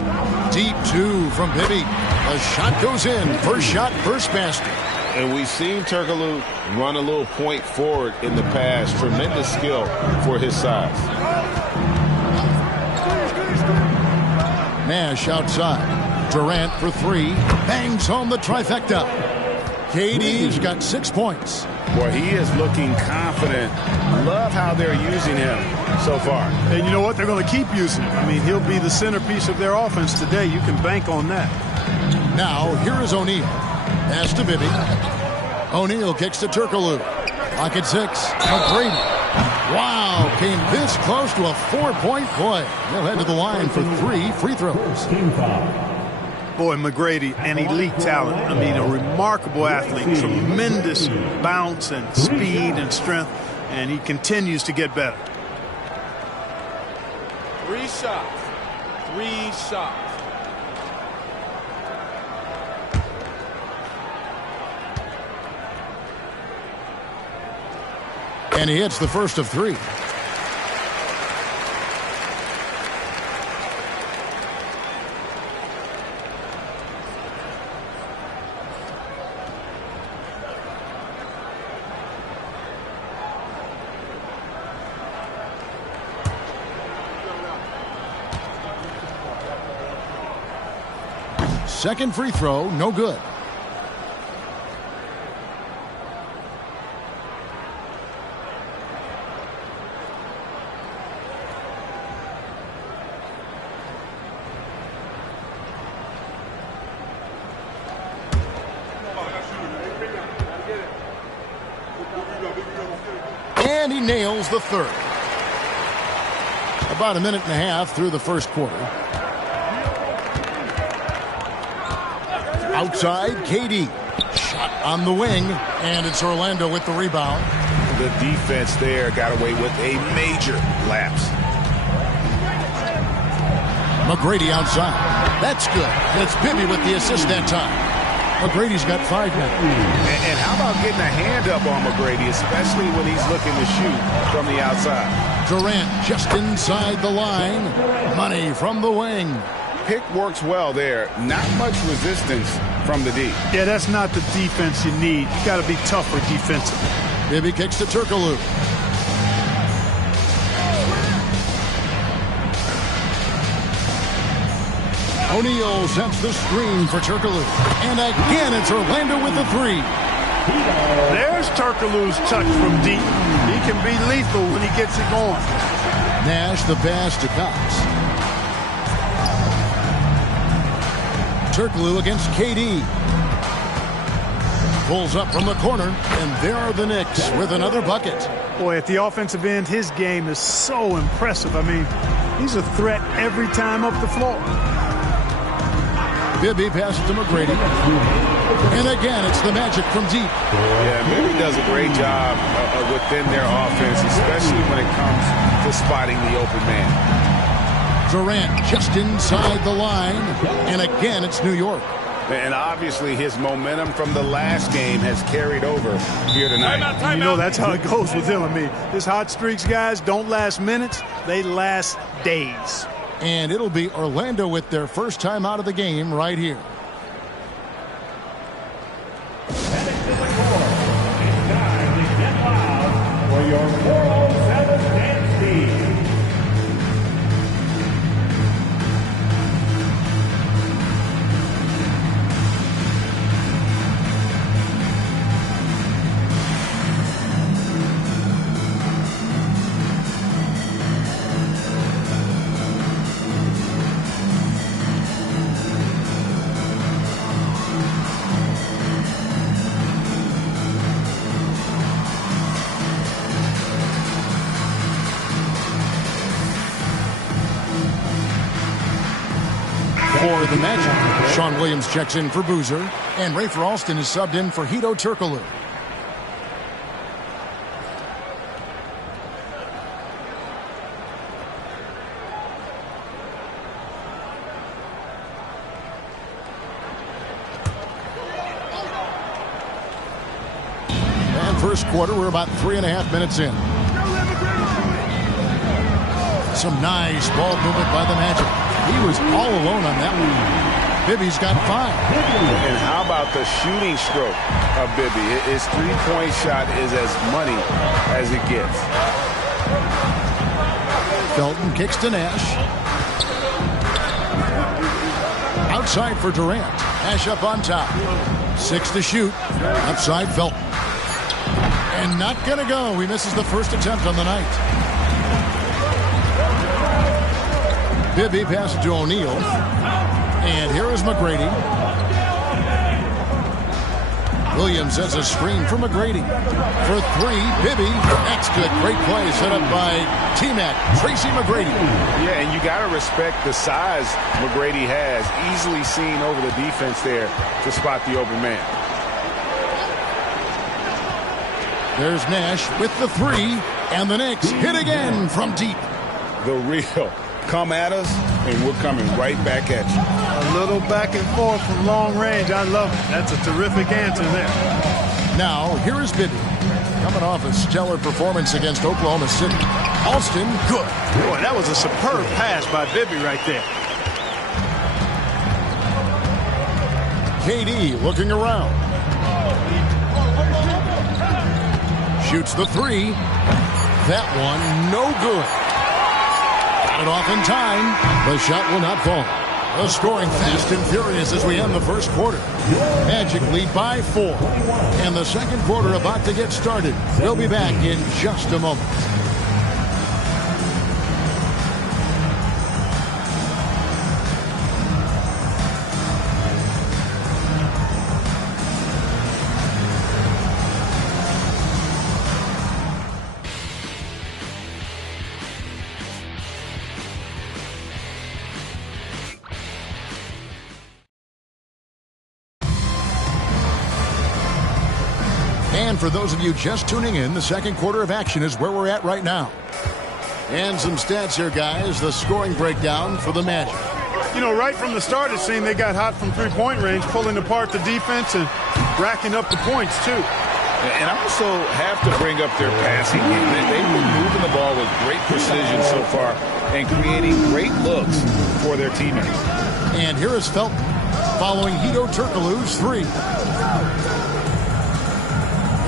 Deep two from Bibby. A shot goes in. First shot, first basket. And we've seen Turkoglu run a little point forward in the past. Tremendous skill for his size. Nash outside. Durant for three. Bangs home the trifecta. KD's got 6 points. Boy, he is looking confident. Love how they're using him so far. And you know what? They're going to keep using him. I mean, he'll be the centerpiece of their offense today. You can bank on that. Now, here is O'Neal. Pass to Bibby. O'Neal kicks to Turkoglu. Lock at 6. McGrady. Wow, came this close to a 4-point play. He'll head to the line for 3 free throws. Boy, McGrady, an elite talent. I mean, a remarkable athlete. Tremendous bounce and speed and strength. And he continues to get better. 3 shots. 3 shots. And he hits the first of 3. Second free throw, no good. And he nails the third. About a minute and a half through the first quarter. Outside, KD. Shot on the wing, and it's Orlando with the rebound. The defense there got away with a major lapse. McGrady outside. That's good. It's Bibby with the assist that time. McGrady's got 5 minutes. And how about getting a hand up on McGrady, especially when he's looking to shoot from the outside? Durant just inside the line. Money from the wing. Pick works well there. Not much resistance from the D. Yeah, that's not the defense you need. You got to be tougher defensively. Bibby kicks to Turkoglu. O'Neal sets the screen for Turkoglu. And again, it's Orlando with the 3. There's Turkoglu's touch from deep. He can be lethal when he gets it going. Nash the pass to Cox. Turkoglu against KD. Pulls up from the corner, and there are the Knicks with another bucket. Boy, at the offensive end, his game is so impressive. I mean, he's a threat every time up the floor. Bibby passes to McGrady. And again, it's the Magic from deep. Yeah, Bibby does a great job within their offense, especially when it comes to spotting the open man. Durant just inside the line. And again, it's New York. And obviously his momentum from the last game has carried over here tonight. You know, that's how it goes with him. I mean, his hot streaks, guys, don't last minutes. They last days. And it'll be Orlando with their first time out of the game right here. For your 407 dance team. For the Magic, Sean Williams checks in for Boozer, and Rafer Alston is subbed in for Hedo Turkoglu. And first quarter, we're about 3.5 minutes in. Some nice ball movement by the Magic. He was all alone on that one. Bibby's got 5. And how about the shooting stroke of Bibby? His three-point shot is as money as it gets. Felton kicks to Nash. Outside for Durant. Nash up on top. 6 to shoot. Outside Felton. And not going to go. He misses the first attempt on the night. Bibby passes to O'Neal. And here is McGrady. Williams has a screen for McGrady. For 3, Bibby. That's good. Great play set up by T-Mac, Tracy McGrady. Yeah, and you got to respect the size McGrady has. Easily seen over the defense there to spot the open man. There's Nash with the 3. And the Knicks hit again from deep. The real. Come at us, and we're coming right back at you. A little back and forth from long range. I love it. That's a terrific answer there. Now, here is Bibby. Coming off a stellar performance against Oklahoma City. Alston, good. Boy, that was a superb pass by Bibby right there. KD looking around. Shoots the 3. That one, no good. Got it off in time. The shot will not fall. The scoring fast and furious as we end the first quarter. Magic lead by 4. And the second quarter about to get started. We'll be back in just a moment. And for those of you just tuning in, the second quarter of action is where we're at right now. And some stats here, guys. The scoring breakdown for the Magic. You know, right from the start, it seemed they got hot from three-point range, pulling apart the defense and racking up the points, too. And I also have to bring up their passing game. They've been moving the ball with great precision so far and creating great looks for their teammates. And here is Felton following Hedo Turkoglu's three.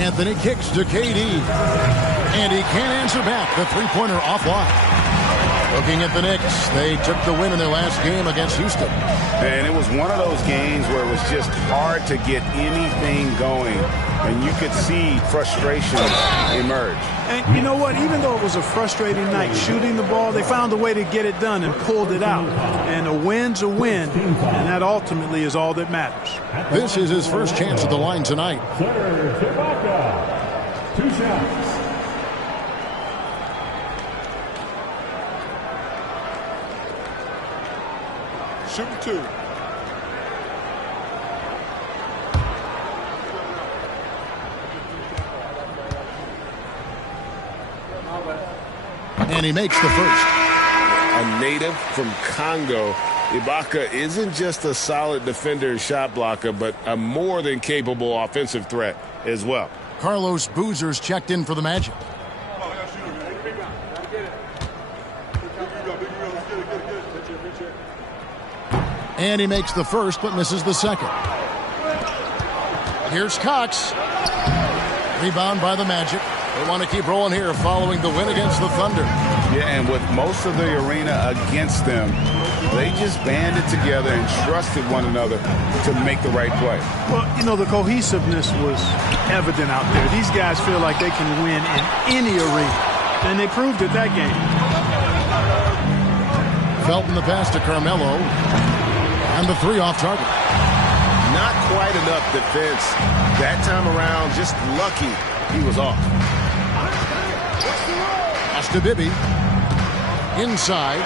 Anthony kicks to KD. And he can't answer back. The three-pointer offline. Looking at the Knicks, they took the win in their last game against Houston. And it was one of those games where it was just hard to get anything going. And you could see frustration emerge. And you know what? Even though it was a frustrating night shooting the ball, they found a way to get it done and pulled it out. And a win's a win, and that ultimately is all that matters. This is his first chance at the line tonight. Serge Ibaka, 2 shots. Shooting 2. And he makes the first. A native from Congo, Ibaka isn't just a solid defender and shot blocker, but a more than capable offensive threat as well. Carlos Boozer's checked in for the Magic. And he makes the first, but misses the second. Here's Cox. Rebound by the Magic. They want to keep rolling here following the win against the Thunder. Yeah, and with most of the arena against them, they just banded together and trusted one another to make the right play. Well, you know, the cohesiveness was evident out there. These guys feel like they can win in any arena, and they proved it that game. Felton the pass to Carmelo. And the three off target. Not quite enough defense that time around. Just lucky he was off. Pass to Bibby. Inside.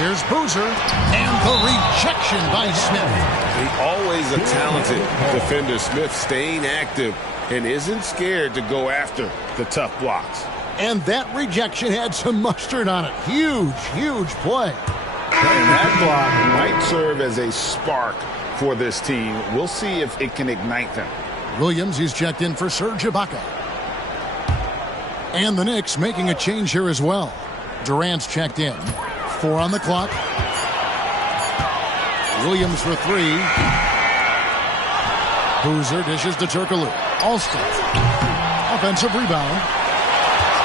Here's Boozer. And the rejection by Smith. Always a talented defender. Smith staying active and isn't scared to go after the tough blocks. And that rejection had some mustard on it. Huge, huge play. And that block might serve as a spark for this team. We'll see if it can ignite them. Williams is checked in for Serge Ibaka. And the Knicks making a change here as well. Durant's checked in. 4 on the clock. Williams for 3. Boozer dishes to Turkoglu. Alston. Offensive rebound.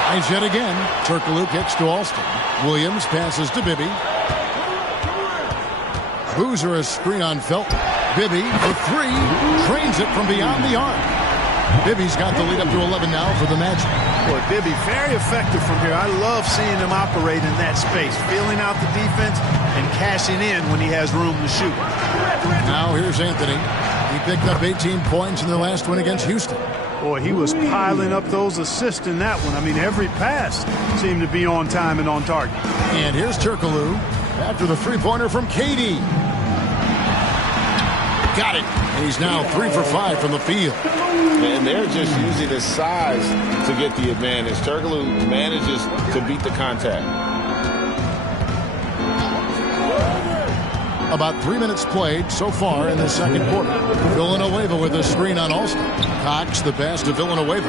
Tries yet again. Turkoglu kicks to Alston. Williams passes to Bibby. Boozer a screen on Felton. Bibby for 3. Trains it from beyond the arc. Bibby's got the lead up to 11 now for the Magic. Boy, Bibby very effective from here. I love seeing him operate in that space, feeling out the defense and cashing in when he has room to shoot. Now here's Anthony. He picked up 18 points in their last win against Houston. Boy, he was piling up those assists in that one. I mean, every pass seemed to be on time and on target. And here's Turkoglu after the three-pointer from KD. Got it. And he's now 3 for 5 from the field. And they're just using his size to get the advantage. Turkoglu manages to beat the contact. About 3 minutes played so far in the second quarter. Villanueva with a screen on Alston. Cox the pass to Villanueva.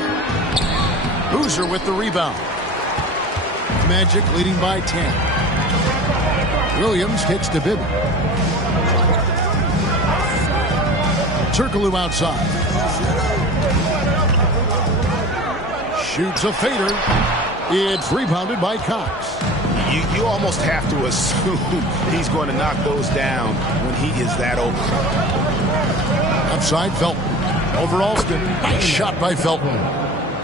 Boozer with the rebound. Magic leading by 10. Williams kicks to Bibby. Turkoglu outside. Shoots a fader. It's rebounded by Cox. You almost have to assume he's going to knock those down when he is that open. Upside Felton. Over Alston. Nice shot by Felton.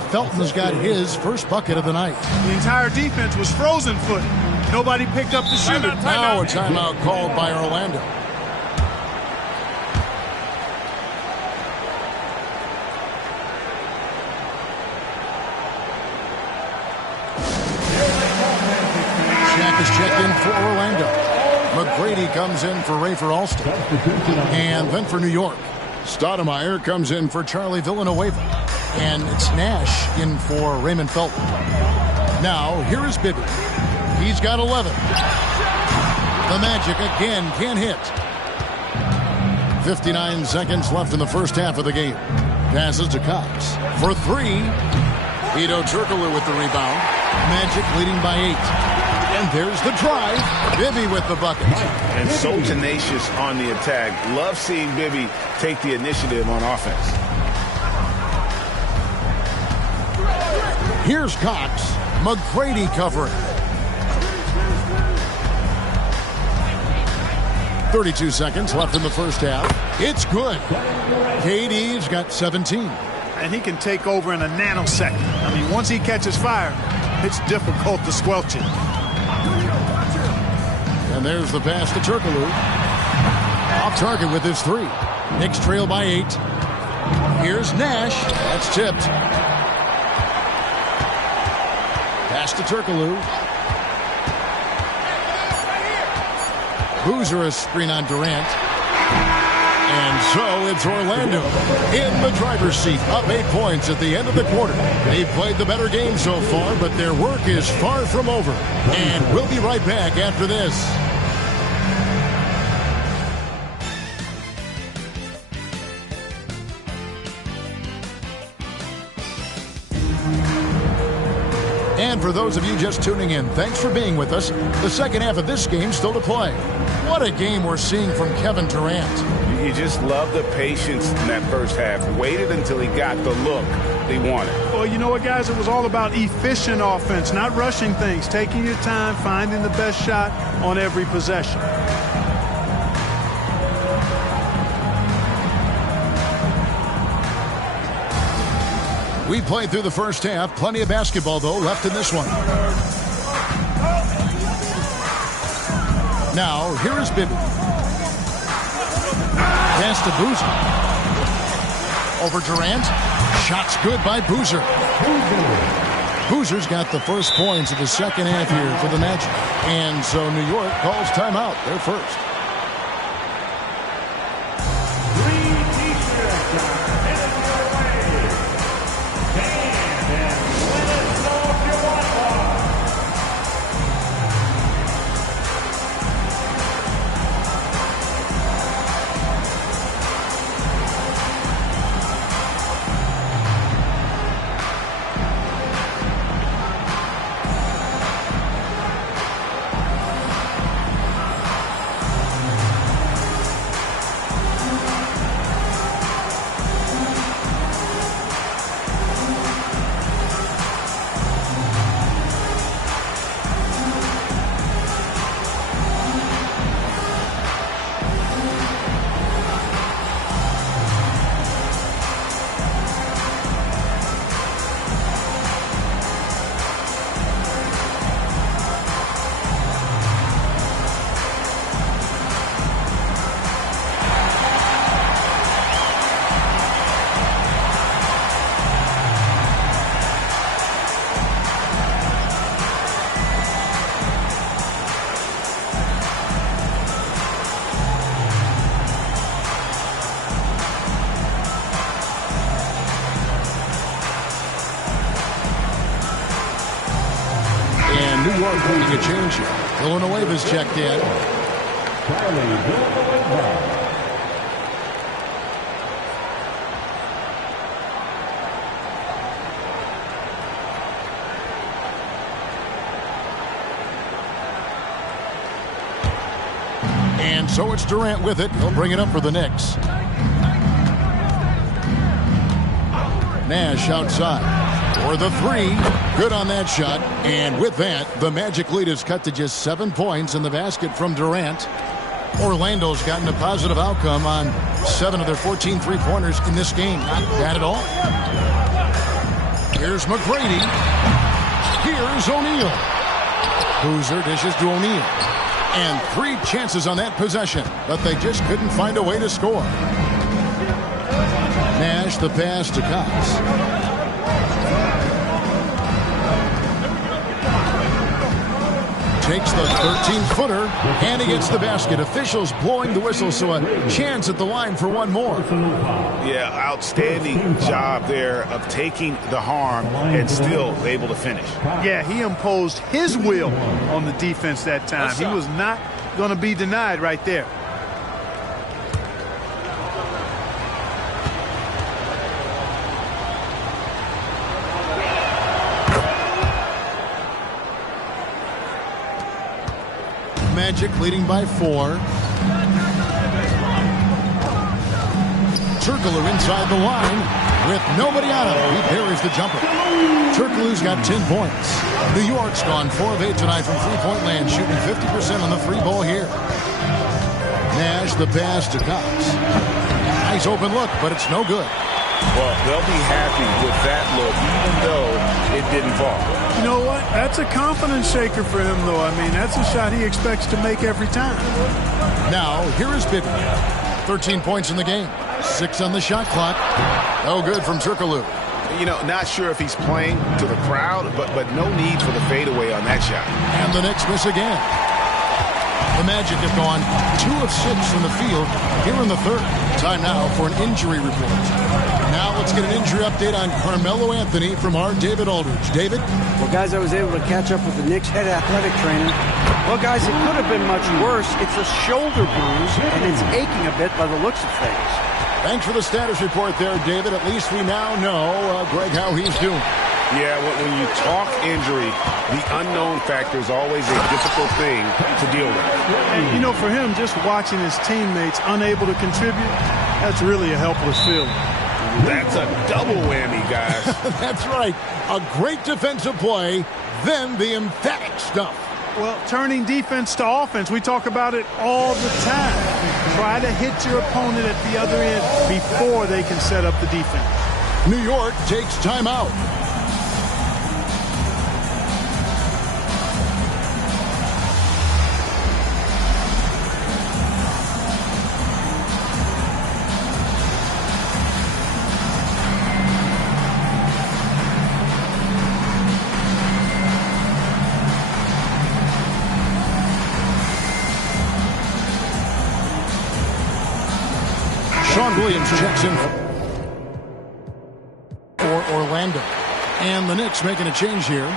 Felton's got his first bucket of the night. The entire defense was frozen footed. Nobody picked up the shooter. Now a timeout called by Orlando. Shaq is checked in for Orlando. McGrady comes in for Rafer Alston. And then for New York, Stoudemire comes in for Charlie Villanueva. And it's Nash in for Raymond Felton. Now, here is Bibby. He's got 11. The Magic again can't hit. 59 seconds left in the first half of the game. Passes to Cox for 3. Hedo Turkoglu with the rebound. Magic leading by 8. And there's the drive. Bibby with the bucket. And so tenacious on the attack. Love seeing Bibby take the initiative on offense. Here's Cox. McGrady covering. 32 seconds left in the first half. It's good. KD's got 17. And he can take over in a nanosecond. I mean, once he catches fire, it's difficult to squelch it. And there's the pass to Turkoglu. Off target with his 3. Knicks trail by 8. Here's Nash. That's tipped. Pass to Turkoglu. Boozer a screen on Durant. And so it's Orlando in the driver's seat, up 8 points at the end of the quarter. They've played the better game so far, but their work is far from over. And we'll be right back after this. And for those of you just tuning in, thanks for being with us. The second half of this game still to play. What a game we're seeing from Kevin Durant. You just love the patience in that first half. Waited until he got the look he wanted. Well, you know what, guys? It was all about efficient offense, not rushing things, taking your time, finding the best shot on every possession. We played through the first half. Plenty of basketball, though, left in this one. Now, here is Bibby. Pass to Boozer. Over Durant. Shot's good by Boozer. Boozer's got the first points of the second half here for the Magic. And so New York calls timeout. They're first. New York making a change here. Villanueva's checked in. And so it's Durant with it. He'll bring it up for the Knicks. Nash outside. For the 3. Good on that shot. And with that, the Magic lead is cut to just 7 points in the basket from Durant. Orlando's gotten a positive outcome on 7 of their 14 three-pointers in this game. Not bad at all. Here's McGrady. Here's O'Neal. Boozer dishes to O'Neal. And 3 chances on that possession, but they just couldn't find a way to score. Nash the pass to Cox. takes the 13-footer, and he gets the basket. Officials blowing the whistle, so a chance at the line for one more. Yeah, outstanding job there of taking the harm and still able to finish. Yeah, he imposed his will on the defense that time. He was not going to be denied right there. Magic leading by 4. Turkoglu inside the line with nobody on him. He buries the jumper. Turkoglu's got 10 points. New York's gone 4 of 8 tonight from three-point land, shooting 50% on the free ball here. Nash the pass to Cox. Nice open look, but it's no good. Well, they'll be happy with that look, even though it didn't fall. You know what? That's a confidence shaker for him, though. I mean, that's a shot he expects to make every time. Now, here is Bibby. 13 points in the game. 6 on the shot clock. No good from Turkoglu. You know, not sure if he's playing to the crowd, but no need for the fadeaway on that shot. And the Knicks miss again. The Magic have gone 2 of 6 from the field here in the third. Time now for an injury report. Now let's get an injury update on Carmelo Anthony from our David Aldridge. David? Well, guys, I was able to catch up with the Knicks head athletic trainer. Well, guys, it could have been much worse. It's a shoulder bruise, and it's aching a bit by the looks of things. Thanks for the status report there, David. At least we now know, Greg, how he's doing. Yeah, when you talk injury, the unknown factor is always a difficult thing to deal with. And, you know, for him, just watching his teammates unable to contribute, that's really a helpless feeling. That's a double whammy, guys. That's right. A great defensive play, then the emphatic stuff. Well, turning defense to offense, we talk about it all the time. Try to hit your opponent at the other end before they can set up the defense. New York takes timeout. Sean Williams checks in for Orlando. And the Knicks making a change here.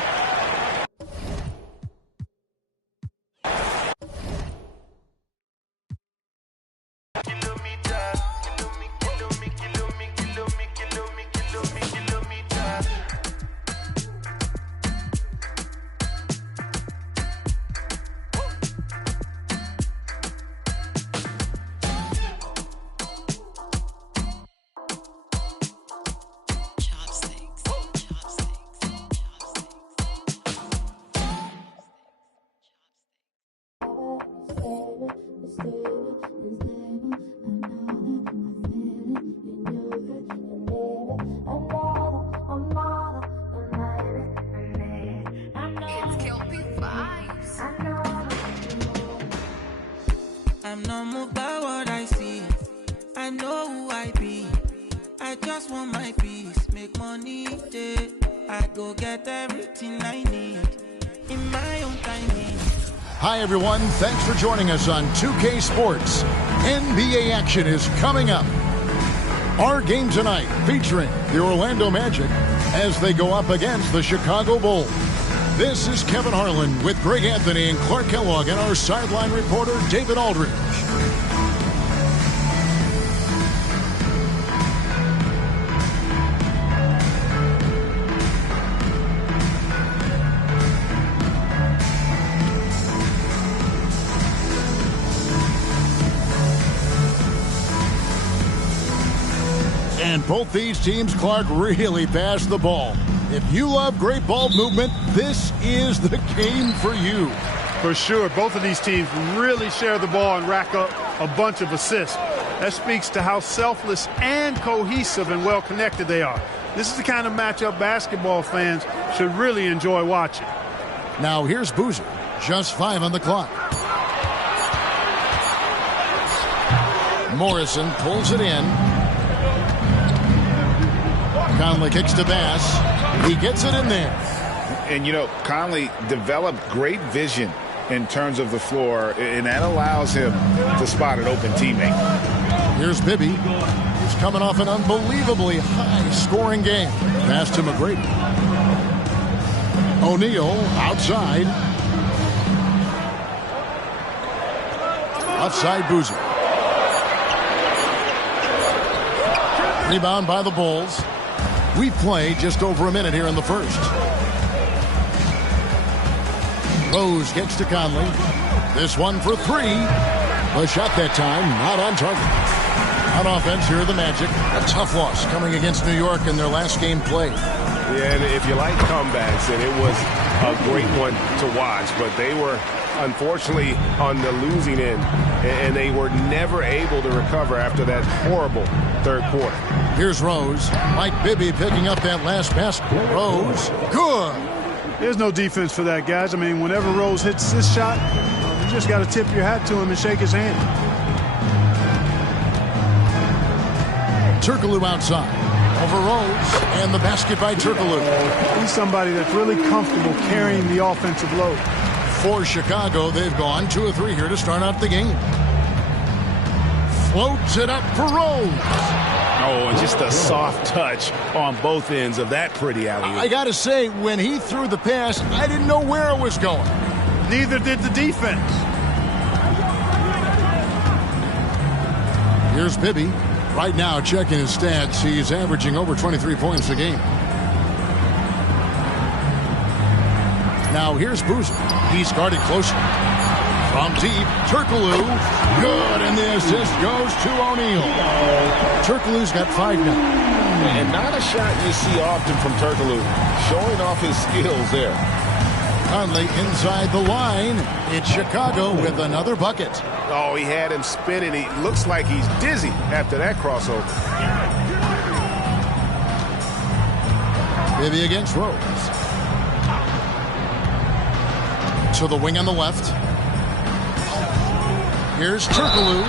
I'm not moved by what I see. I know who I be. I just want my peace. Make money, yeah. I go get everything I need in my own timing. Hi, everyone. Thanks for joining us on 2K Sports. NBA action is coming up. Our game tonight featuring the Orlando Magic as they go up against the Chicago Bulls. This is Kevin Harlan with Greg Anthony and Clark Kellogg and our sideline reporter, David Aldridge. And both these teams, Clark, really pass the ball. If you love great ball movement, this is the game for you. For sure, both of these teams really share the ball and rack up a bunch of assists. That speaks to how selfless and cohesive and well-connected they are. This is the kind of matchup basketball fans should really enjoy watching. Now here's Boozer, just 5 on the clock. Morrison pulls it in. Conley kicks to Bass. He gets it in there. And, you know, Conley developed great vision in terms of the floor, and that allows him to spot an open teammate. Here's Bibby. He's coming off an unbelievably high-scoring game. Pass to McGrady. O'Neal outside. Outside Boozer. Rebound by the Bulls. We played just over a minute here in the first. Rose gets to Conley. This one for three. A shot that time, not on target. On offense, here are the Magic. A tough loss coming against New York in their last game played. Yeah, and if you like comebacks, and it was a great one to watch, but they were unfortunately on the losing end, and they were never able to recover after that horrible third quarter. Here's Rose. Mike Bibby picking up that last basket. Rose, good. There's no defense for that, guys. I mean, whenever Rose hits this shot, you just got to tip your hat to him and shake his hand. Turkoglu outside. Over Rose, and the basket by Turkoglu. He's somebody that's really comfortable carrying the offensive load. For Chicago, they've gone 2 of 3 here to start out the game. Floats it up for Rose. Oh, and just a soft touch on both ends of that pretty alley-oop. I got to say, when he threw the pass, I didn't know where it was going. Neither did the defense. Here's Bibby. Right now, checking his stats, he's averaging over 23 points a game. Now here's Boozer. He's guarded closely. From deep, Turkoglu. Good, and the assist goes to O'Neal. Turkoglu's got 5 now. And not a shot you see often from Turkoglu, showing off his skills there. Conley inside the line. It's Chicago with another bucket. Oh, he had him spinning. He looks like he's dizzy after that crossover. Bibby against Rose. To the wing on the left. Here's Turkoglu.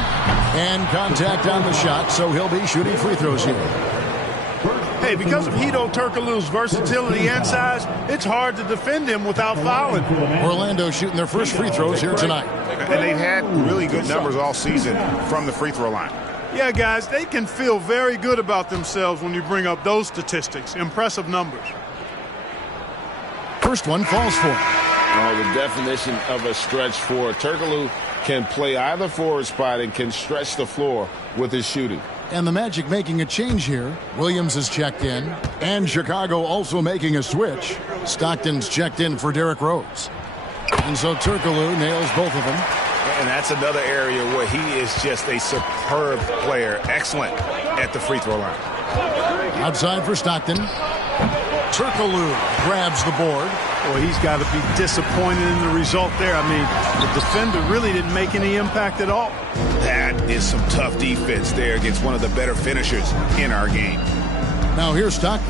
And contact on the shot, so he'll be shooting free throws here. Hey, because of Hedo Turkoglu's versatility and size, it's hard to defend him without fouling. Orlando shooting their first free throws here tonight. And they've had really good numbers all season from the free throw line. Yeah, guys, they can feel very good about themselves when you bring up those statistics. Impressive numbers. First one falls for him. Oh, the definition of a stretch forward. Turkoglu can play either forward spot and can stretch the floor with his shooting. And the Magic making a change here. Williams is checked in. And Chicago also making a switch. Stockton's checked in for Derrick Rose. And so Turkoglu nails both of them. And that's another area where he is just a superb player. Excellent at the free throw line. Outside for Stockton. Turkoglu grabs the board. Well, he's got to be disappointed in the result there. I mean, the defender really didn't make any impact at all. That is some tough defense there against one of the better finishers in our game. Now here's Stockton.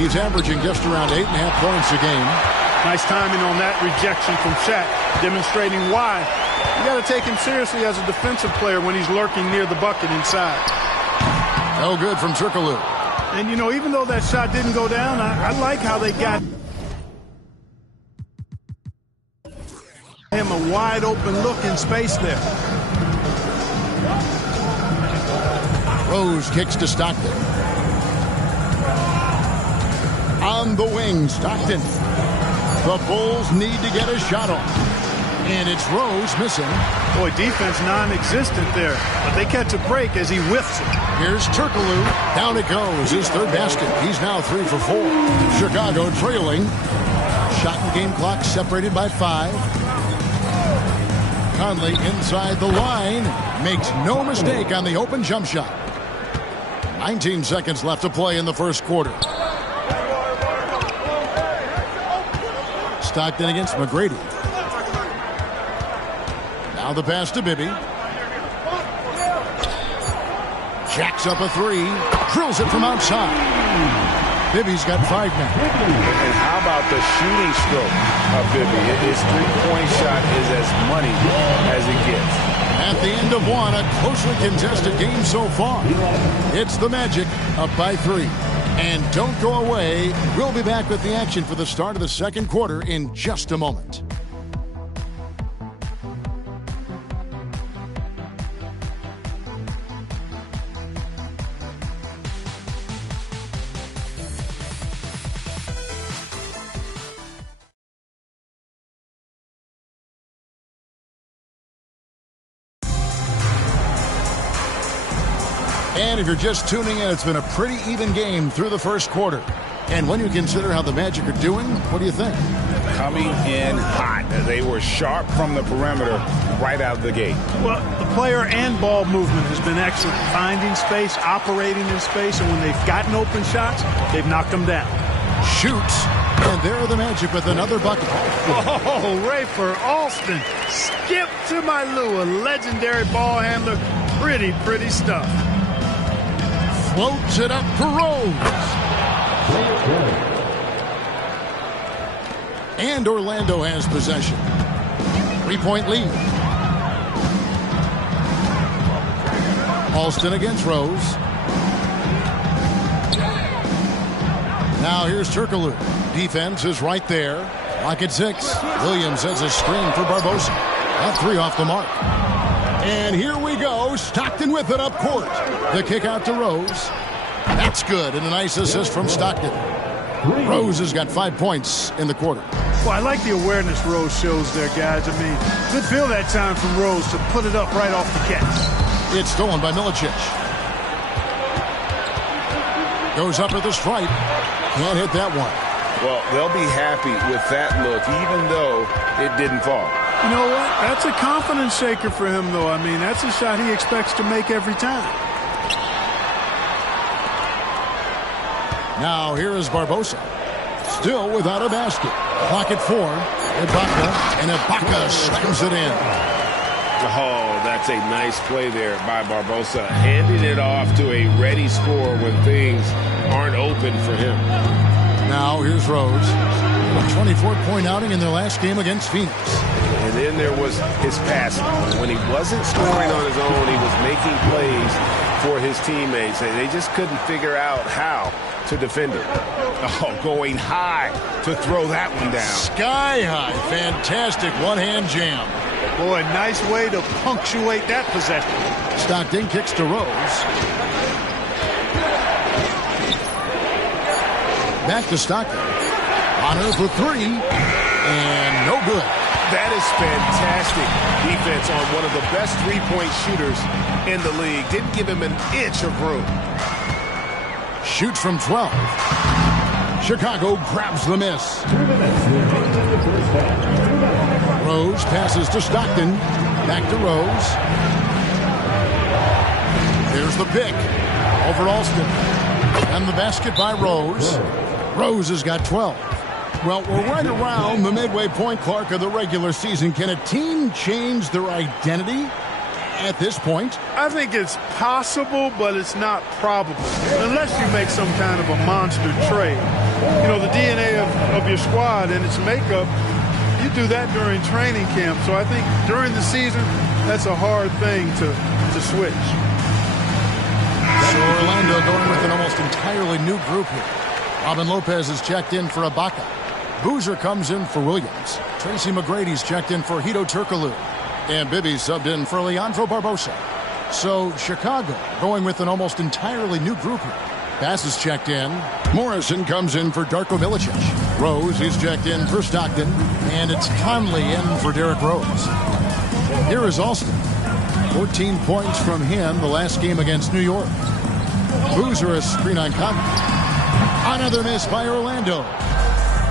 He's averaging just around 8.5 points a game. Nice timing on that rejection from Shaq, demonstrating why you got to take him seriously as a defensive player when he's lurking near the bucket inside. No good from Turkoglu. And, you know, even though that shot didn't go down, I like how they got him a wide open look in space there. Rose kicks to Stockton. On the wing, Stockton. The Bulls need to get a shot off. And it's Rose missing. Boy, defense non-existent there. But they catch a break as he whiffs it. Here's Turkoglu. Down it goes. His third basket. He's now 3 for 4. Chicago trailing. Shot and game clock separated by 5. Conley inside the line. Makes no mistake on the open jump shot. 19 seconds left to play in the first quarter. Stockton against McGrady. Now the pass to Bibby. Jacks up a 3. Drills it from outside. Bibby's got 5 now. And how about the shooting stroke of Bibby? His three-point shot is as money as it gets. At the end of one, a closely contested game so far. It's the Magic up by 3. And don't go away. We'll be back with the action for the start of the second quarter in just a moment. And if you're just tuning in, it's been a pretty even game through the first quarter. And when you consider how the Magic are doing, what do you think? Coming in hot. They were sharp from the perimeter right out of the gate. Well, the player and ball movement has been excellent. Finding space, operating in space, and when they've gotten open shots, they've knocked them down. Shoots, and there are the Magic with another bucket. Oh, Rafer Alston. Skip to my Lou, a legendary ball handler. Pretty stuff. Floats it up for Rose. And Orlando has possession. 3-point lead. Alston against Rose. Now here's Turkoglu. Defense is right there. Lock at 6. Williams has a screen for Barbosa. That 3 off the mark. And here we go. Stockton with it up court. The kick out to Rose. That's good. And a nice assist from Stockton. Rose has got 5 points in the quarter. Well, I like the awareness Rose shows there, guys. I mean, good feel that time from Rose to put it up right off the catch. It's stolen by Milicic. Goes up at the stripe. Can't hit that one. Well, they'll be happy with that look, even though it didn't fall. You know what? That's a confidence shaker for him, though. I mean, that's a shot he expects to make every time. Now here is Barbosa. Still without a basket. Clock at 4. Ibaka, and Ibaka slams it in. Oh, that's a nice play there by Barbosa. Handing it off to a ready scorer when things aren't open for him. Now here's Rose. A 24-point outing in their last game against Phoenix. And then there was his passing. When he wasn't scoring on his own, he was making plays for his teammates. And they just couldn't figure out how to defend him. Oh, going high to throw that one down. Sky high. Fantastic one-hand jam. Boy, nice way to punctuate that possession. Stockton kicks to Rose. Back to Stockton. On her for 3. And no good. That is fantastic defense on one of the best three-point shooters in the league. Didn't give him an inch of room. Shoots from 12. Chicago grabs the miss. Rose passes to Stockton. Back to Rose. Here's the pick. Over Alston. And the basket by Rose. Rose has got 12. Well, we're right around the midway point, Clark, of the regular season. Can a team change their identity at this point? I think it's possible, but it's not probable. Unless you make some kind of a monster trade. You know, the DNA of your squad and its makeup, you do that during training camp. So I think during the season, that's a hard thing to switch. So Orlando going with an almost entirely new group here. Robin Lopez is checked in for Ibaka. Boozer comes in for Williams. Tracy McGrady's checked in for Hedo Turkoglu. And Bibby subbed in for Leandro Barbosa. So Chicago going with an almost entirely new group here. Bass is checked in. Morrison comes in for Darko Milicic. Rose is checked in for Stockton. And it's Conley in for Derrick Rose. Here is Alston. 14 points from him the last game against New York. Boozer a screen on Conley. Another miss by Orlando.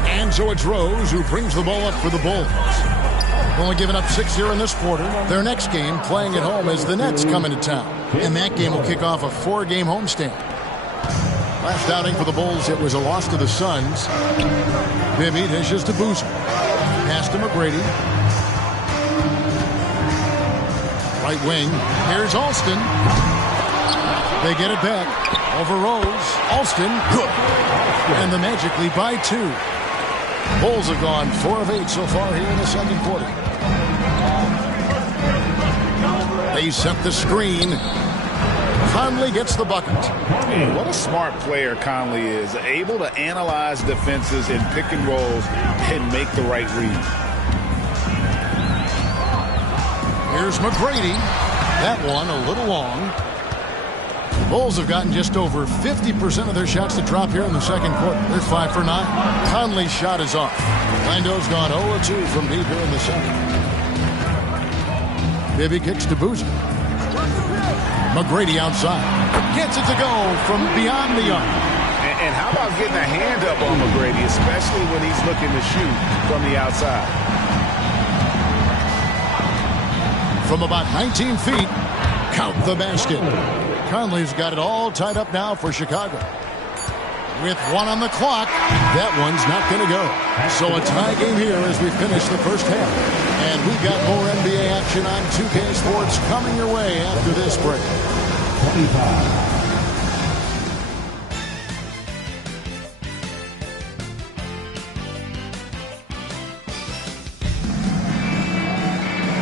And so it's Rose who brings the ball up for the Bulls. Only giving up 6 here in this quarter. Their next game, playing at home, as the Nets come into town. And that game will kick off a 4-game homestand. Last outing for the Bulls, it was a loss to the Suns. Bibby dishes to Boozer. Pass to McGrady. Right wing. Here's Alston. They get it back. Over Rose. Alston. Good. And the Magic lead by 2. Bulls have gone 4 of 8 so far here in the second quarter. They set the screen. Conley gets the bucket. Hey, what a smart player Conley is. Able to analyze defenses in pick and rolls and make the right read. Here's McGrady. That one a little long. The Bulls have gotten just over 50% of their shots to drop here in the second quarter. They're 5 for 9. Conley's shot is off. Lando's gone 0-2 from deep here in the second. Bibby kicks to Boozer. McGrady outside. gets it to go from beyond the arc. And how about getting a hand up on McGrady, especially when he's looking to shoot from the outside? From about 19 feet, count the basket. Conley's got it all tied up now for Chicago. With 1 on the clock, that one's not going to go. So a tie game here as we finish the first half. And we've got more NBA action on 2K Sports coming your way after this break. 25.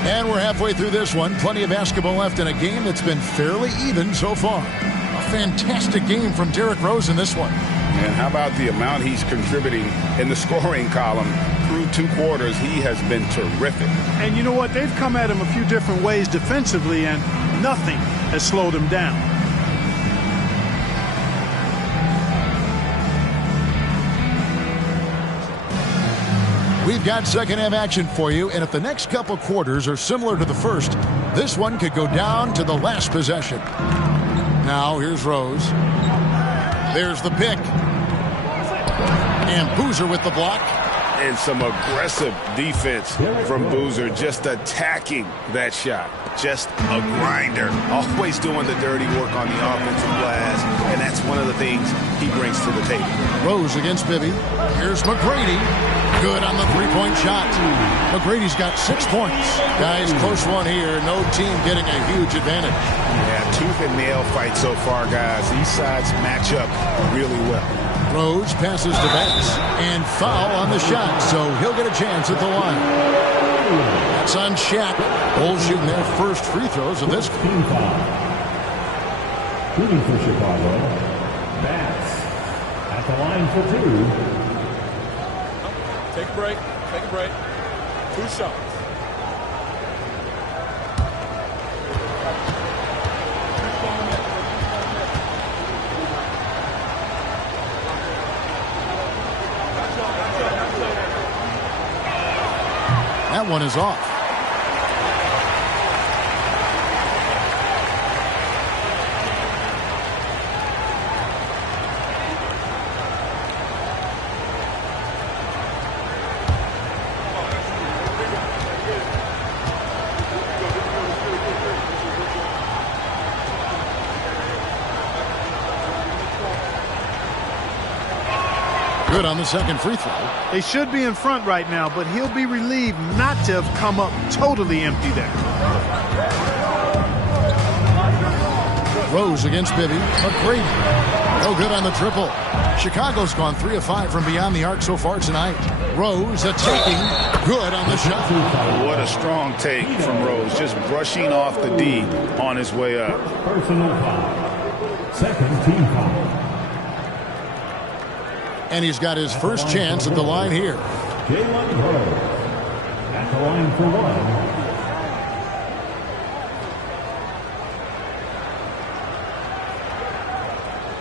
And we're halfway through this one. Plenty of basketball left in a game that's been fairly even so far. A fantastic game from Derrick Rose in this one. And how about the amount he's contributing in the scoring column through 2 quarters? He has been terrific. And you know what? They've come at him a few different ways defensively, and nothing has slowed him down. We've got second half action for you, and if the next couple quarters are similar to the first, this one could go down to the last possession. Now here's Rose. There's the pick. And Boozer with the block. And some aggressive defense from Boozer, just attacking that shot. Just a grinder. Always doing the dirty work on the offensive glass, and that's one of the things he brings to the table. Rose against Bibby. Here's McGrady. Good on the three-point shot. McGrady's got 6 points. Guys, close one here. No team getting a huge advantage. Yeah, tooth and nail fight so far, guys. These sides match up really well. Rose passes to Banks, and foul on the shot, so he'll get a chance at the line. That's on Shaq. Bulls shooting their first free throws of this. Team foul. Shooting for Chicago. Bats at the line for 2. Take a break. Take a break. 2 shots. That one is off. Good on the second free throw. They should be in front right now, but he'll be relieved not to have come up totally empty there. Rose against Bibby. McGrady. No good on the triple. Chicago's gone 3 of 5 from beyond the arc so far tonight. Rose attacking. Good on the shot. What a strong take from Rose. Just brushing off the D on his way up. Personal foul. Second team foul. And he's got his first chance at the line here. Jalen Rose at the line for 1.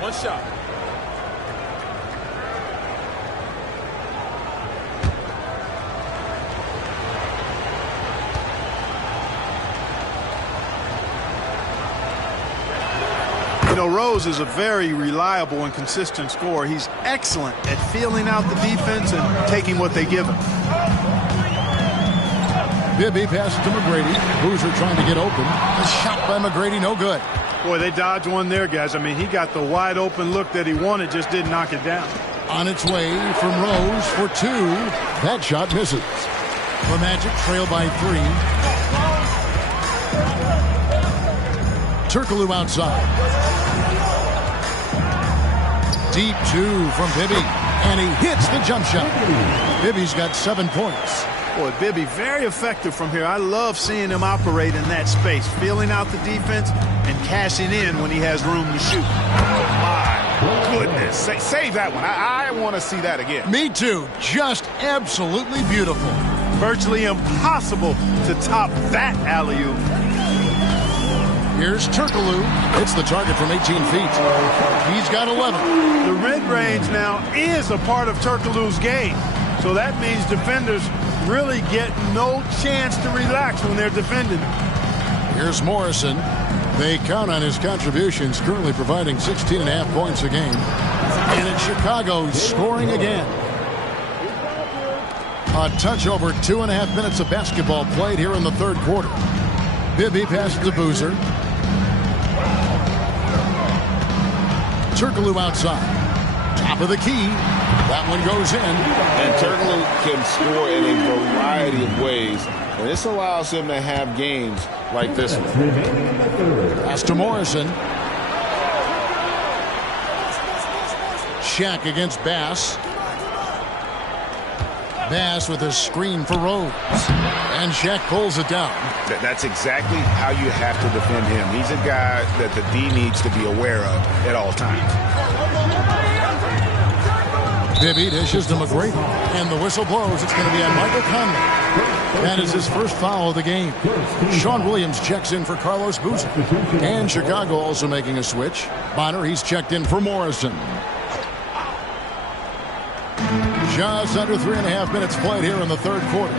One shot. You know, Rose is a very reliable and consistent scorer. He's excellent at feeling out the defense and taking what they give him. Bibby passes to McGrady. Boozer trying to get open. A shot by McGrady, no good. Boy, they dodged one there, guys. I mean, he got the wide open look that he wanted, just didn't knock it down. On its way from Rose for 2. That shot misses. The Magic trail by 3. Turkoglu outside. Deep 2 from Bibby. And he hits the jump shot. Bibby's got 7 points. Boy, Bibby, very effective from here. I love seeing him operate in that space, feeling out the defense and cashing in when he has room to shoot. My goodness. Save that one. I want to see that again. Me too. Just absolutely beautiful. Virtually impossible to top that alley-oop. Here's Turkoglu. It's the target from 18 feet. He's got 11. The mid-range now is a part of Turkoglu's game. So that means defenders really get no chance to relax when they're defending him. Here's Morrison. They count on his contributions, currently providing 16.5 points a game. And it's Chicago scoring again. A touch over 2.5 minutes of basketball played here in the third quarter. Bibby passes to Boozer. Turkoglu outside. Top of the key. That one goes in. And Turkoglu can score in a variety of ways. And this allows him to have games like this one. Pass to Morrison. Shaq against Bass. Bass with a screen for Rose. And Shaq pulls it down. That's exactly how you have to defend him. He's a guy that the D needs to be aware of at all times. Bibby dishes to McGrady. And the whistle blows. It's going to be on Michael Conley. That is his first foul of the game. Sean Williams checks in for Carlos Boozer. And Chicago also making a switch. Bonner, he's checked in for Morrison. Just under 3.5 minutes played here in the third quarter.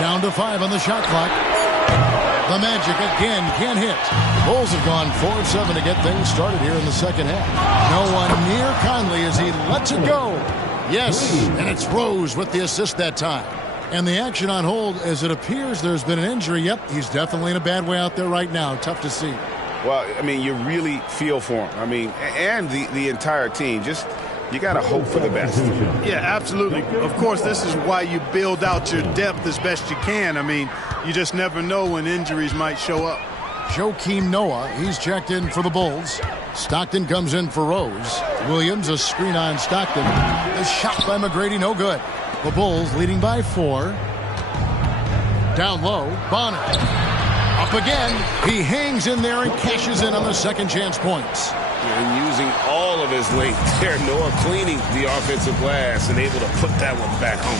Down to 5 on the shot clock. The Magic again can't hit. Bulls have gone 4 of 7 to get things started here in the second half. No one near Conley as he lets it go. Yes, and it's Rose with the assist that time. And the action on hold as it appears there's been an injury. Yep, he's definitely in a bad way out there right now. Tough to see. Well, I mean, you really feel for him. I mean, and the entire team. Just, you got to hope for the best. Yeah, absolutely. Of course, this is why you build out your depth as best you can. I mean, you just never know when injuries might show up. Joakim Noah, he's checked in for the Bulls. Stockton comes in for Rose. Williams, a screen on Stockton. The shot by McGrady, no good. The Bulls leading by 4. Down low, Bonner. Up again. He hangs in there and cashes in on the second chance points. And using all of his length there. Noah cleaning the offensive glass and able to put that one back home.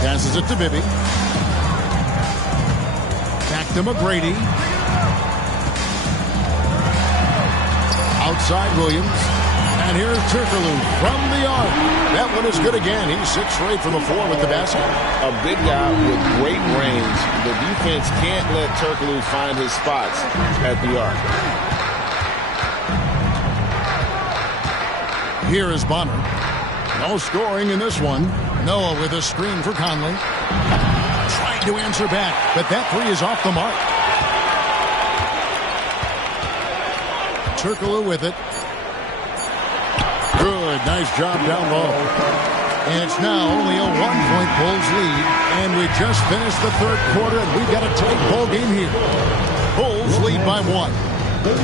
Passes it to Bibby. Back to McGrady. Outside Williams. And here's Turkoglu from the arc. That one is good again. He's 6 for 8 from the floor with the basket. A big guy with great range. The defense can't let Turkoglu find his spots at the arc. Here is Bonner. No scoring in this one. Noah with a screen for Conley. Trying to answer back, but that 3 is off the mark. Turkoglu with it. Good, nice job down low. And it's now only a 1-point Bulls lead. And we just finished the third quarter, and we've got a tight ball game here. Bulls lead by 1.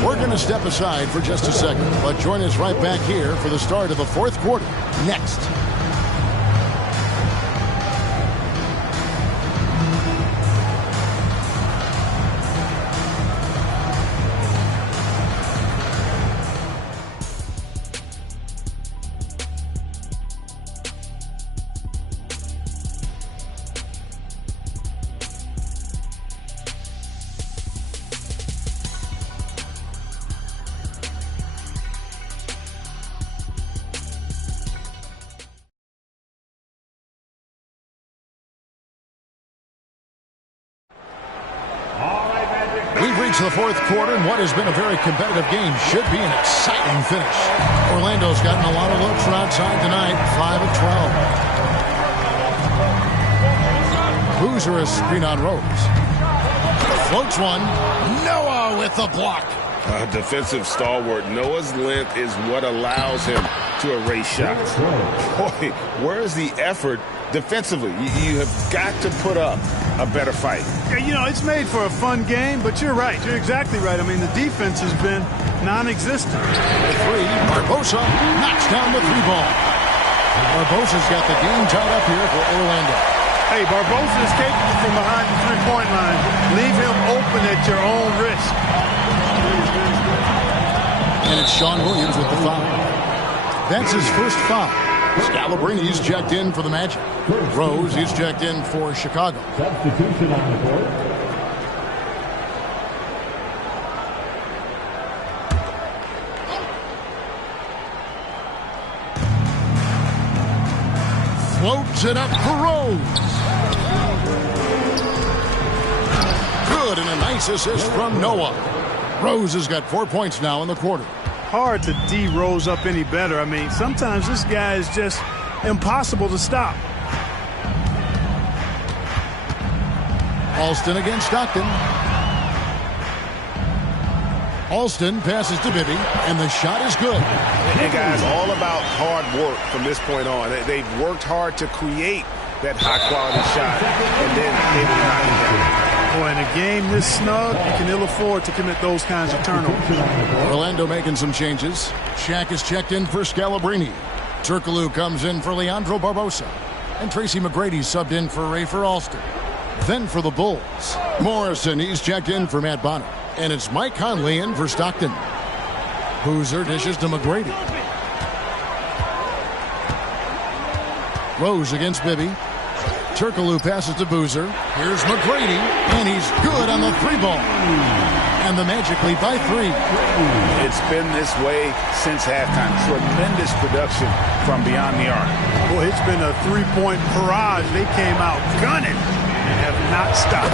We're going to step aside for just a second, but join us right back here for the start of the fourth quarter next. We've reached the fourth quarter, and what has been a very competitive game should be an exciting finish. Orlando's gotten a lot of looks from outside tonight, 5 of 12. Boozer is screen on Rose. Floats one. Noah with the block. A defensive stalwart. Noah's length is what allows him to erase shots. Boy, where's the effort defensively? You have got to put up a better fight. Yeah, you know, it's made for a fun game, but you're right. You're exactly right. I mean, the defense has been non-existent. The 3, Barbosa knocks down the 3 ball. Barbosa's got the game tied up here for Orlando. Hey, Barbosa is capable from behind the three-point line. Leave him open at your own risk. And it's Sean Williams with the foul. That's his first foul. Scalabrini's checked in for the Magic. Rose, he's checked in for Chicago. Substitution on the court. Floats it up for Rose. good, and a nice assist from Noah. Rose has got 4 points now in the quarter. Hard to D Rose up any better. I mean, sometimes this guy is just impossible to stop. Alston against Stockton. Alston passes to Bibby, and the shot is good. And guys, all about hard work from this point on. They've worked hard to create that high-quality shot, and then able to knock it down. Boy, in a game this snug, you can ill afford to commit those kinds of turnovers. Orlando making some changes. Shaq is checked in for Scalabrine. Turkoglu comes in for Leandro Barbosa. And Tracy McGrady subbed in for Rafer Alston. Then for the Bulls, Morrison, he's checked in for Matt Bonner. And it's Mike Conley in for Stockton. Boozer dishes to McGrady. Rose against Bibby. Turkoglu passes to Boozer. Here's McGrady, and he's good on the 3-ball. And the Magic lead by 3. It's been this way since halftime. Tremendous production from beyond the arc. Boy, it's been a 3-point barrage. They came out gunning and have not stopped.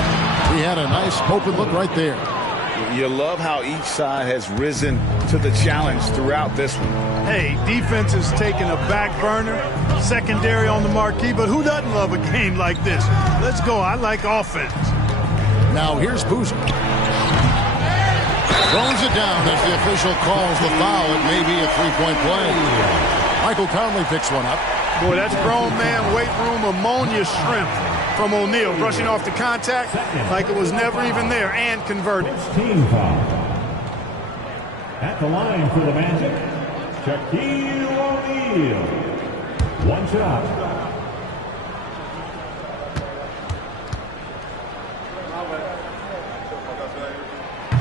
He had a nice open look right there. You love how each side has risen to the challenge throughout this one. Hey, defense is taking a back burner, secondary on the marquee, but who doesn't love a game like this? Let's go. I like offense. Now here's Boozer. Throws it down as the official calls the foul. It may be a 3-point play. Michael Conley picks one up. Boy, that's grown man weight room ammonia shrimp from O'Neal, brushing off the contact like it was never even there and converting. Team foul. At the line for the Magic, Shaquille O'Neal. One shot.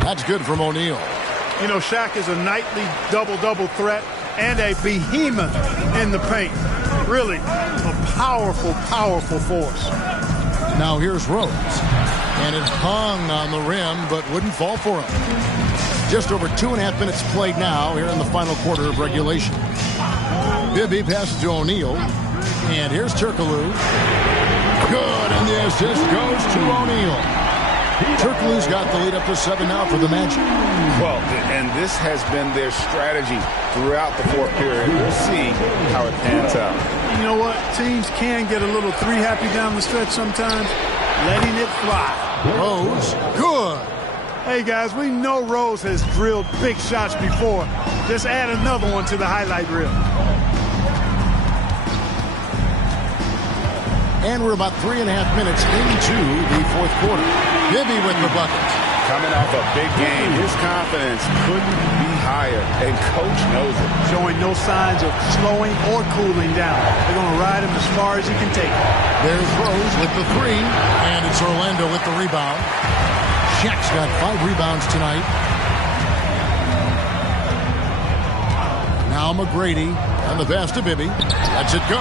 That's good from O'Neal. You know, Shaq is a nightly double-double threat and a behemoth in the paint. Really a powerful, powerful force. Now here's Rose. And it hung on the rim, but wouldn't fall for him. Just over 2.5 minutes played now here in the final quarter of regulation. Bibby passes to O'Neal. And here's Turkoglu. Good, and the assist goes to O'Neal. Turkoglu's got the lead up to 7 now for the Magic. Well, and this has been their strategy throughout the fourth period. We'll see how it pans out. You know what? Teams can get a little three-happy down the stretch sometimes, letting it fly. Rose, good. Hey, guys, we know Rose has drilled big shots before. Just add another one to the highlight reel. And we're about 3.5 minutes into the fourth quarter. Bibby with the bucket. Coming off a big game, his confidence couldn't be higher, and coach knows it. Showing no signs of slowing or cooling down. They're going to ride him as far as he can take it. There's Rose with the 3, and it's Orlando with the rebound. Shaq's got 5 rebounds tonight. Now McGrady on the pass to Bibby. Lets it go,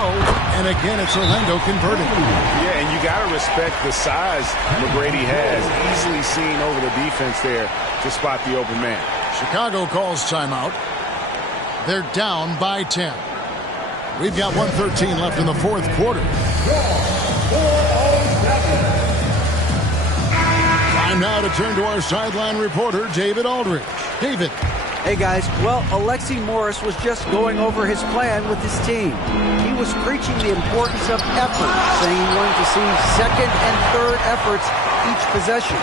and again it's Orlando converting. Yeah, and you got to respect the size McGrady has. Easily seen over the defense there to spot the open man. Chicago calls timeout. They're down by 10. We've got 1:13 left in the fourth quarter. Time now to turn to our sideline reporter, David Aldridge. David. Hey guys, well, Alexi Morris was just going over his plan with his team. He was preaching the importance of effort, saying he wanted to see second and third efforts each possession.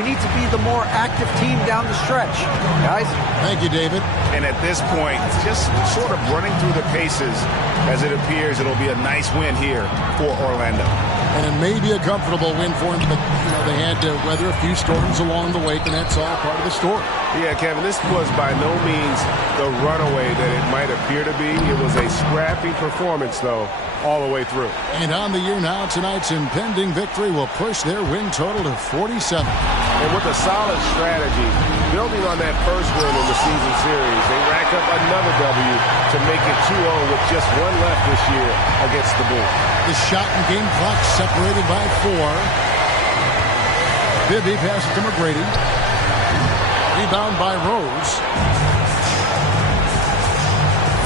We need to be the more active team down the stretch, guys. Thank you, David. And at this point, just sort of running through the paces, as it appears it'll be a nice win here for Orlando. And it may be a comfortable win for them, but they had to weather a few storms along the way, and that's all part of the story. Yeah, Kevin, this was by no means the runaway that it might appear to be. It was a scrappy performance, though, all the way through. And on the year now, tonight's impending victory will push their win total to 47. And with a solid strategy, building on that first win in the season series, they rack up another W to make it 2-0 with just one left this year against the Bulls. The shot and game clock separated by 4. Bibby passes to McGrady. Rebound by Rose.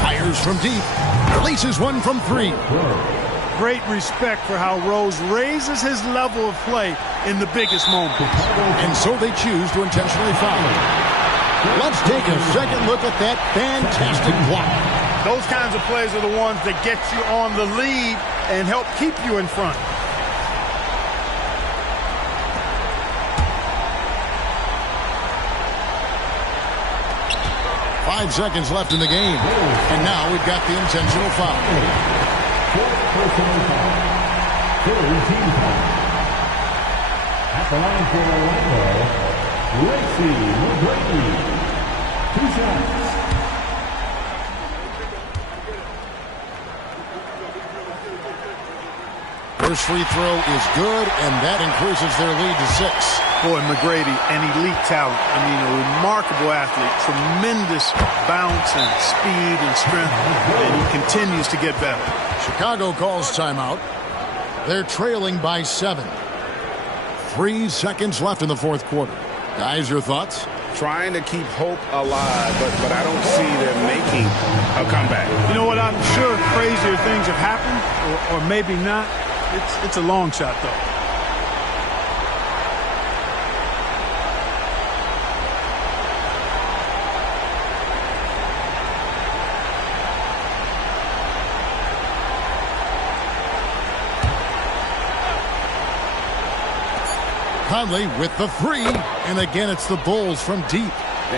Fires from deep. Releases one from 3. great respect for how Rose raises his level of play in the biggest moments. And so they choose to intentionally foul. Let's take a second look at that fantastic block. Those kinds of plays are the ones that get you on the lead and help keep you in front. Five seconds left in the game. And now we've got the intentional foul. Fourth personal foul. Third team foul. At the line for Orlando, Tracy McGrady. 2 shots. First free throw is good, and that increases their lead to 6. Boy, McGrady, an elite talent. I mean, a remarkable athlete. Tremendous bounce and speed and strength, and he continues to get better. Chicago calls timeout. They're trailing by 7. 3 seconds left in the fourth quarter. Guys, your thoughts? Trying to keep hope alive, but I don't see them making a comeback. You know what? I'm sure crazier things have happened, or maybe not. It's a long shot, though. Conley with the 3, and again it's the Bulls from deep.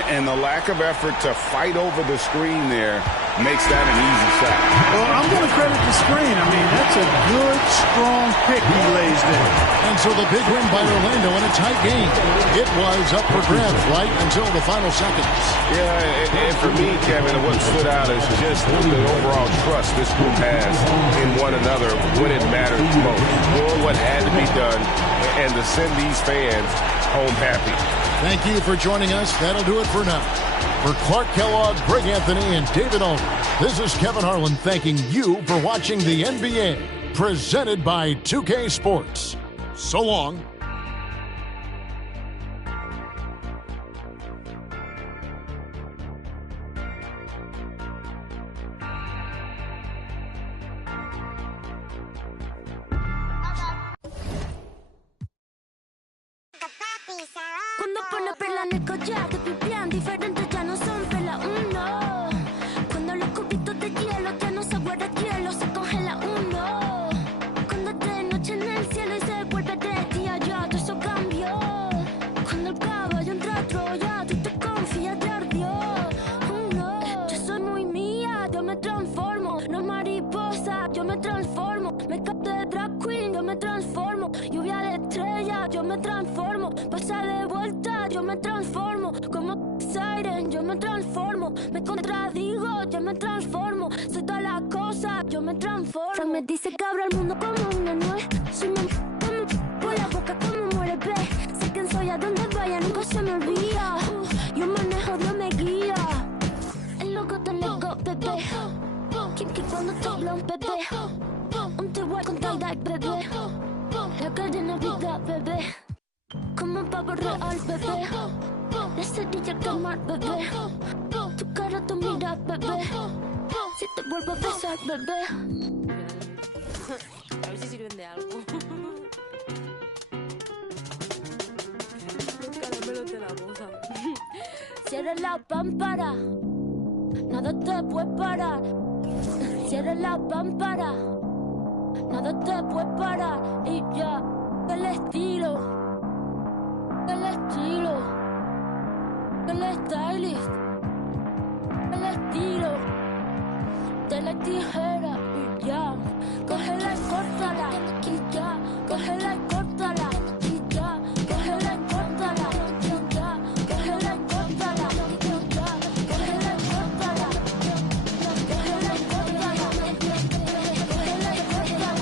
And the lack of effort to fight over the screen there makes that an easy shot. Well, I'm going to credit the screen. I mean, that's a good, strong pick he lays there. And so the big win by Orlando in a tight game. It was up for grabs right until the final seconds. Yeah, and for me, Kevin, what stood out is just the overall trust this group has in one another when it matters most. Doing what had to be done and to send these fans home happy. Thank you for joining us. That'll do it for now. For Clark Kellogg, Greg Anthony, and David Owen, this is Kevin Harlan thanking you for watching the NBA, presented by 2K Sports. So long. Cuando pone perla en el collar, te pipián diferentes ya no son perla uno. Cuando los cubitos de hielo ya no se guarda hielo, se congela uno. Cuando de noche en el cielo y se vuelve de día, ya todo eso cambió. Cuando el caballo entra a Troya, tú te confías de ardió. Uno, yo soy muy mía, yo me transformo. No mariposa, yo me transformo. Me capté de drag queen, yo me transformo. Lluvia de estrella, yo me transformo. Pasa de vuelta, yo me transformo. Como Siren, yo me transformo. Me contradigo, yo me transformo. Soy todas las cosas, yo me transformo. Frank me dice que abro el mundo como una nuez. Soy como por la boca como muere ve. Sé quién soy, a donde vaya, nunca se me olvida. Yo manejo, Dios me guía. El loco te nego, bebé. Kinky cuando te habla un bebé. Un te voy con tal de bebé. La cadena vida, bebé. Como un pavo real, bebé. La cerilla quemar, bebé. Tu cara, tu mira, bebé. Si te vuelvo a besar, bebé. A ver si sirven de algo. Caramelo de la boca. Cierra la pámpara. Nada te puede parar. Cierra la pámpara. Nada te puede parar. Y ya, el estilo. El estilo, el stylist, el estilo de la tijera y ya, cógela y córtala y ya, cógela y córtala y ya, cógela y córtala y ya, cógela y córtala y ya, cógela y córtala, cógela y córtala, cógela y córtala.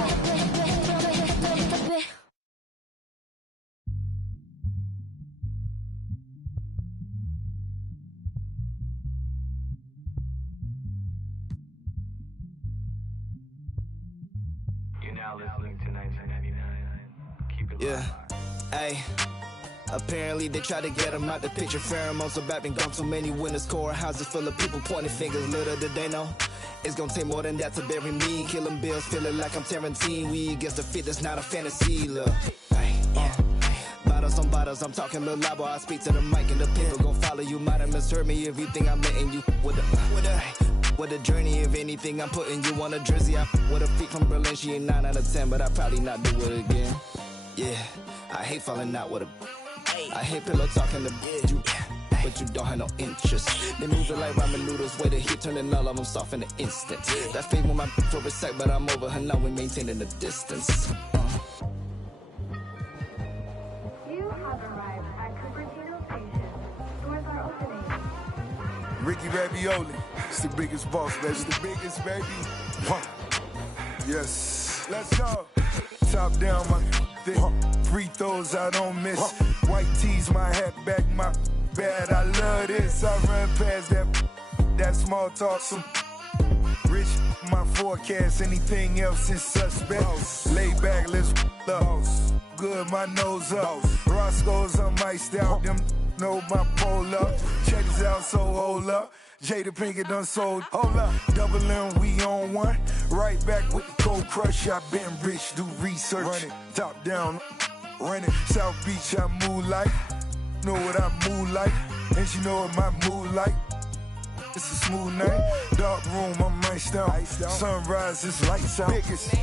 Yeah, hey. Apparently they try to get him out the picture. Pheromones are back and gone. Too many winners, core houses full of people pointing fingers. Little did they know It's gonna take more than that to bury me. Killing bills, feeling like I'm Tarantino. We against the fit, that's not a fantasy. Look, bottles on bottles, I'm talking Lil Labo. I speak to the mic and the people gon' follow you. Might have misheard me if you think I'm letting you with a journey. If anything, I'm putting you on a jersey. I with a freak from Berlin, she ain't 9 out of 10, but I probably not do it again. Yeah, I hate falling out with a. I hate pillow talking to you, but you don't have no interest. They move it like ramen noodles, way the heat turning all of them soft in an instant. That fade with my for a sec, but I'm over her now. We maintaining the distance. Ricky Ravioli, it's the biggest boss, man. It's the biggest, baby. Yes, let's go. Top down, my thick. Free throws I don't miss. White tees, my hat back, my bad. I love this. I run past that small talk. Some rich, my forecast. Anything else is suspect. Lay back, let's up. Good, my nose up. Roscoe's, I'm iced out. Them know my pole up. Check this out, so hold up. Jada Pinkett done sold. Hold up. Double M, we on one. Right back with the cold crush. I been rich, do research. Run it, top down, run it. South Beach, I move like. Know what I move like. And she know what my mood like. It's a smooth night. Dark room, I'm iced out. Sunrise, it's lights out. Biggest.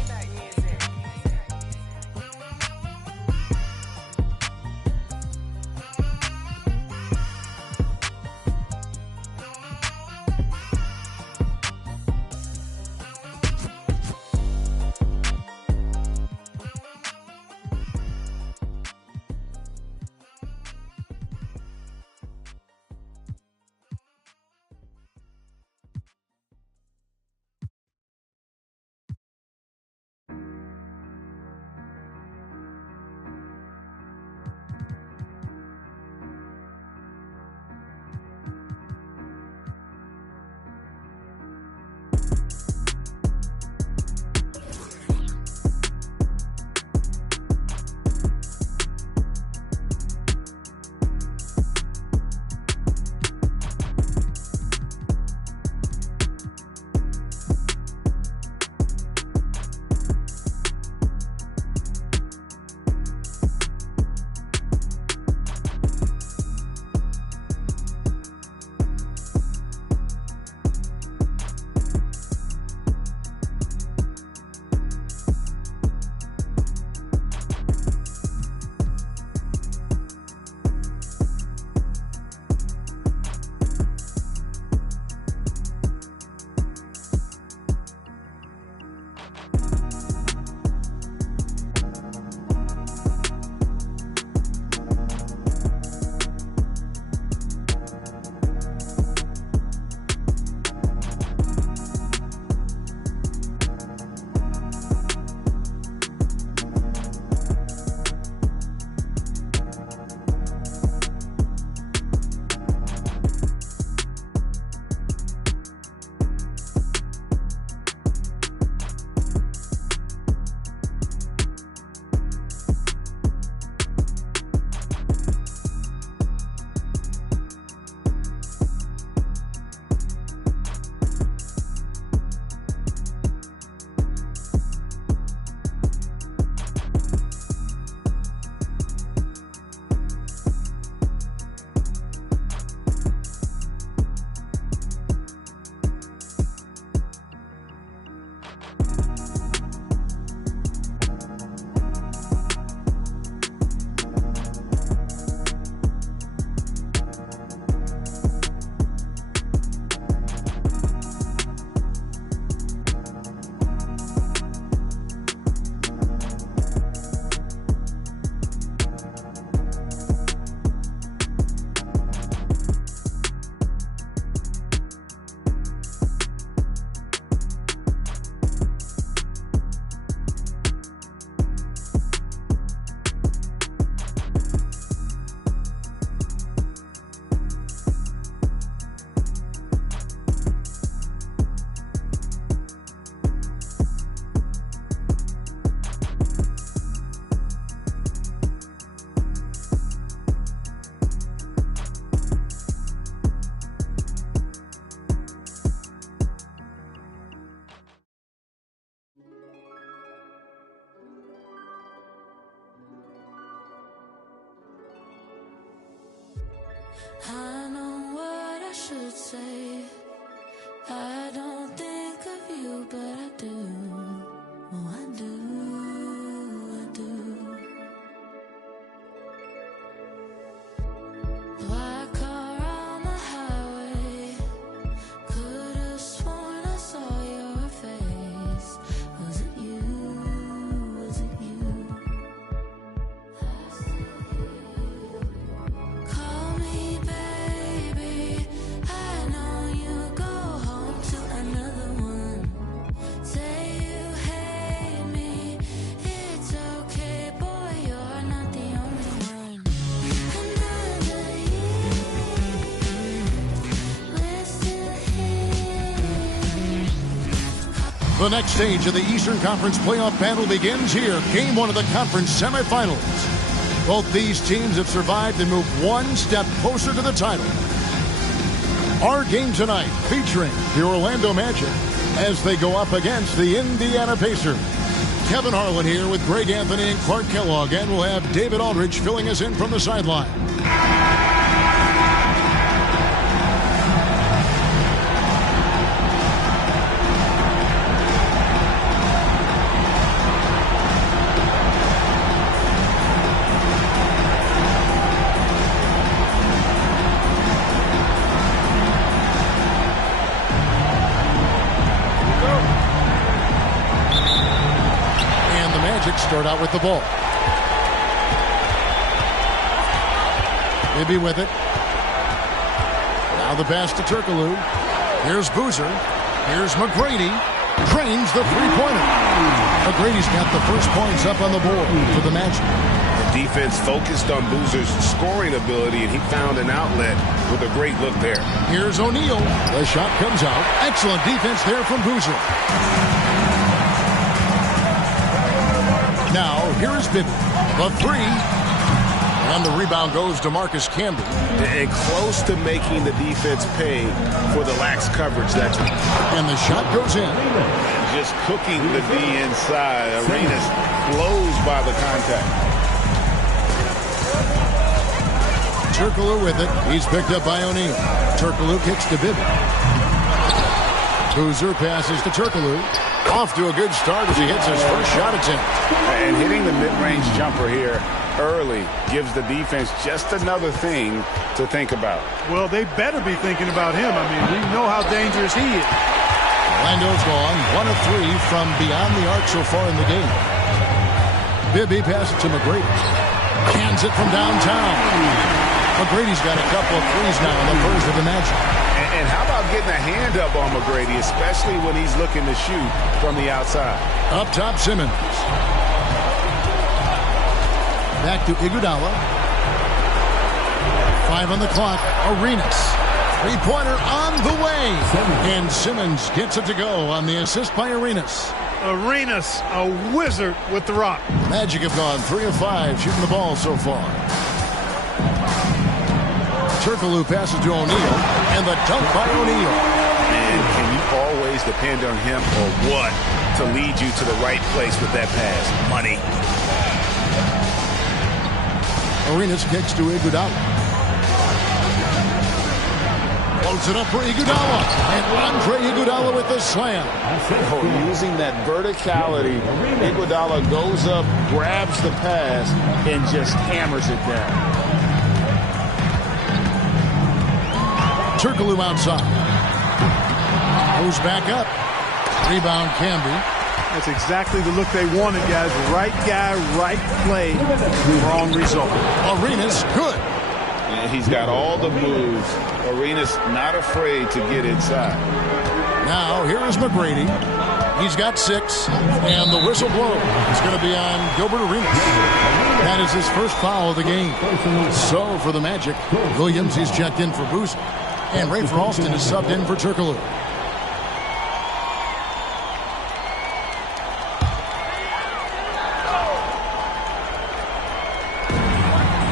I know what I should say. I don't think of you, but I do. Oh, I do. I do. Black car on the highway. Could have sworn I saw your face. Was it you? Was it you? Call me baby. I know you go home to another one. Say you hate me. It's okay, boy, you're not the only one. Another year, we're still here. The next stage of the Eastern Conference playoff battle begins here. Game 1 of the conference semifinals. Both these teams have survived and moved one step closer to the title. Our game tonight featuring the Orlando Magic as they go up against the Indiana Pacers. Kevin Harlan here with Greg Anthony and Clark Kellogg, and we'll have David Aldridge filling us in from the sideline. Start out with the ball. Bibby with it. Now the pass to Turkoglu. Here's Boozer. Here's McGrady. Drains the three-pointer. McGrady's got the first points up on the board for the Magic. The defense focused on Boozer's scoring ability, and he found an outlet with a great look there. Here's O'Neal. The shot comes out. Excellent defense there from Boozer. Now, here is Bibby. The three. And the rebound goes to Marcus Camby. And close to making the defense pay for the lax coverage that time. And the shot goes in. Just cooking the D inside. Arenas blows by the contact. Turkoglu with it. He's picked up by O'Neal. Turkoglu kicks to Bibby. Boozer passes to Turkoglu. Off to a good start as he hits his first shot attempt. And hitting the mid-range jumper here early gives the defense just another thing to think about. Well, they better be thinking about him. I mean, we know how dangerous he is. Orlando's gone 1 of 3 from beyond the arc so far in the game. Bibby passes to McGrady. Hands it from downtown. McGrady's got a couple of threes now in the first of the Magic. And how about getting a hand up on McGrady, especially when he's looking to shoot from the outside? Up top, Simmons. Back to Iguodala. 5 on the clock. Arenas. Three-pointer on the way. And Simmons gets it to go on the assist by Arenas. Arenas, a wizard with the rock. Magic have gone 3 of 5 shooting the ball so far. Turkoglu passes to O'Neal, and the dunk by O'Neal. And can you always depend on him or what to lead you to the right place with that pass? Money. Arenas kicks to Iguodala. Floats it up for Iguodala. And Andre Iguodala with the slam. Oh, using that verticality, Iguodala goes up, grabs the pass, and just hammers it down. Turkoglu outside. Goes back up. Rebound Camby. That's exactly the look they wanted, guys. Right guy, right play, wrong result. Arenas, good. And he's got all the moves. Arenas not afraid to get inside. Now, here is McGrady. He's got 6, and the whistle blows. It's going to be on Gilbert Arenas. That is his first foul of the game. So, for the Magic, Williams, he's checked in for Boozer. And Rafer Alston is subbed in for Turkoglu.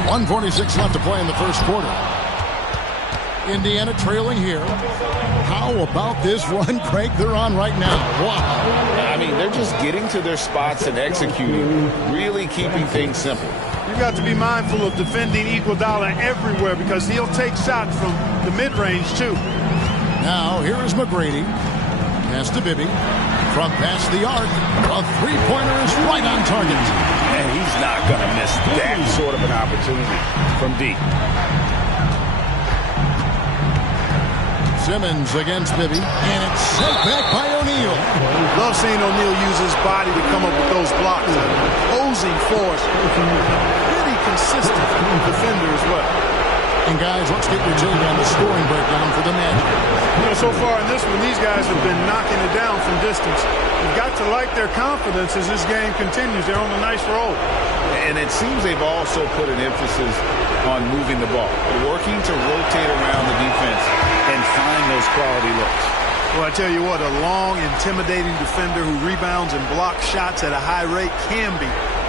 .146 left to play in the first quarter. Indiana trailing here. How about this run, Craig, they're on right now? Wow. I mean, they're just getting to their spots and executing, really keeping things simple. You've got to be mindful of defending Iguodala everywhere because he'll take shots from the mid-range, too. Now, here is McGrady. Pass to Bibby. From past the arc, a three-pointer is right on target. And he's not going to miss that sort of an opportunity from deep. Simmons against Bibby, and it's sent back by O'Neal. Love seeing O'Neal use his body to come up with those blocks. Opposing force. Really consistent defender as well. And guys, let's get your take on the scoring breakdown for the Magic. You know, so far in this one, these guys have been knocking it down from distance. You've got to like their confidence as this game continues. They're on a nice roll. And it seems they've also put an emphasis on moving the ball, working to rotate around the defense and find those quality looks. Well, I tell you what, a long, intimidating defender who rebounds and blocks shots at a high rate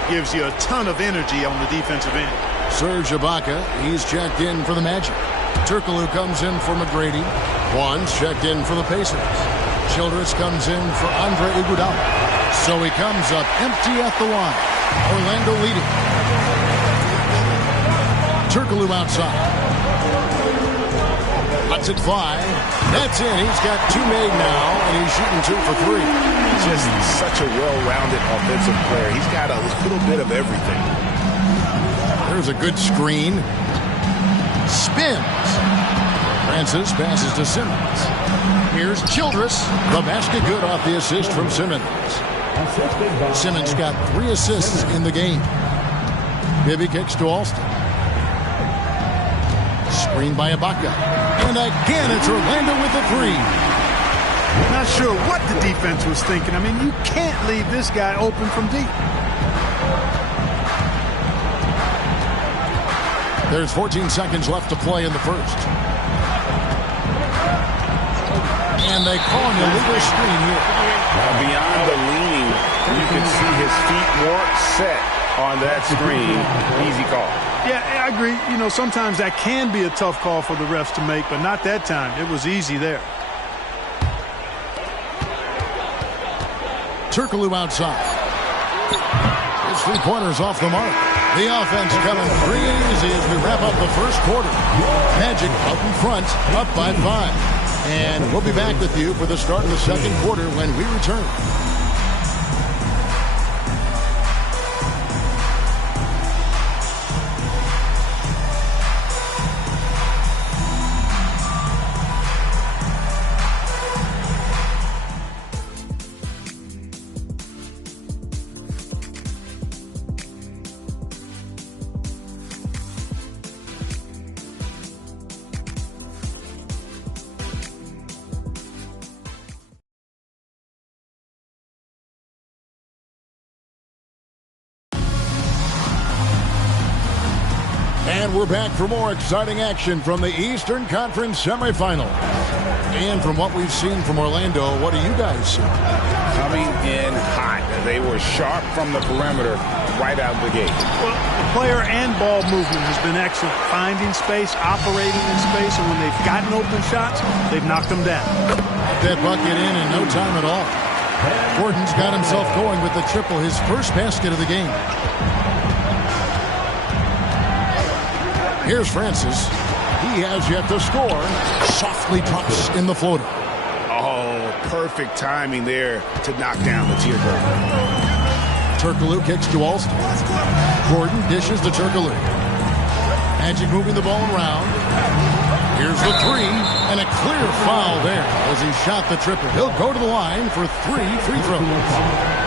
gives you a ton of energy on the defensive end. Serge Ibaka, he's checked in for the Magic. Turkoglu comes in for McGrady. Juan's checked in for the Pacers. Childress comes in for Andre Iguodala. So he comes up empty at the line. Orlando leading. Turkoglu outside. Lets it fly. That's in. He's got two made now, and he's shooting 2 for 3. Just such a well-rounded offensive player. He's got a little bit of everything. There's a good screen. Spins. Francis passes to Simmons. Here's Childress. The basket good off the assist from Simmons. Simmons got 3 assists in the game. Bibby kicks to Alston. Screen by Ibaka. And again, it's Orlando with the 3. Not sure what the defense was thinking. I mean, you can't leave this guy open from deep. There's 14 seconds left to play in the first. And they call an illegal screen here. Now, beyond the leaning, you can see his feet more set on that screen. Easy call. Yeah, I agree. You know, sometimes that can be a tough call for the refs to make, but not that time. It was easy there. Turkoglu outside. His three-pointers off the mark. The offense coming crazy as we wrap up the first quarter. Magic out in front, up by 5. And we'll be back with you for the start of the second quarter when we return. And we're back for more exciting action from the Eastern Conference semifinal. And from what we've seen from Orlando, what do you guys see? Coming in hot. They were sharp from the perimeter right out of the gate. Well, the player and ball movement has been excellent. Finding space, operating in space, and when they've gotten open shots, they've knocked them down. That bucket in no time at all. Gordon's got himself going with the triple, his first basket of the game. Here's Francis. He has yet to score. Softly drops in the floater. Oh, perfect timing there to knock down the teardrop. Turkoglu kicks to Alston. Gordon dishes to Turkoglu. Magic moving the ball around. Here's the 3, and a clear foul there as he shot the triple. He'll go to the line for 3 free throws.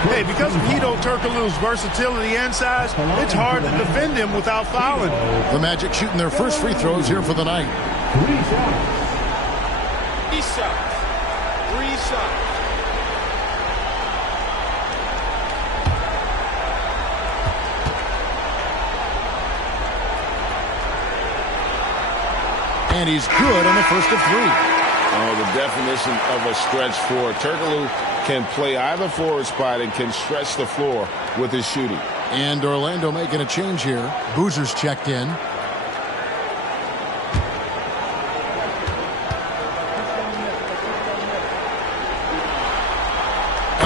Hey, because of Hedo Turkoglu's versatility and size, it's hard to defend him without fouling. The Magic shooting their first free throws here for the night. 3 shots. 3 shots. And he's good on the first of 3. Oh, the definition of a stretch forward. Turkoglu can play either forward spot and can stretch the floor with his shooting. And Orlando making a change here. Boozer's checked in.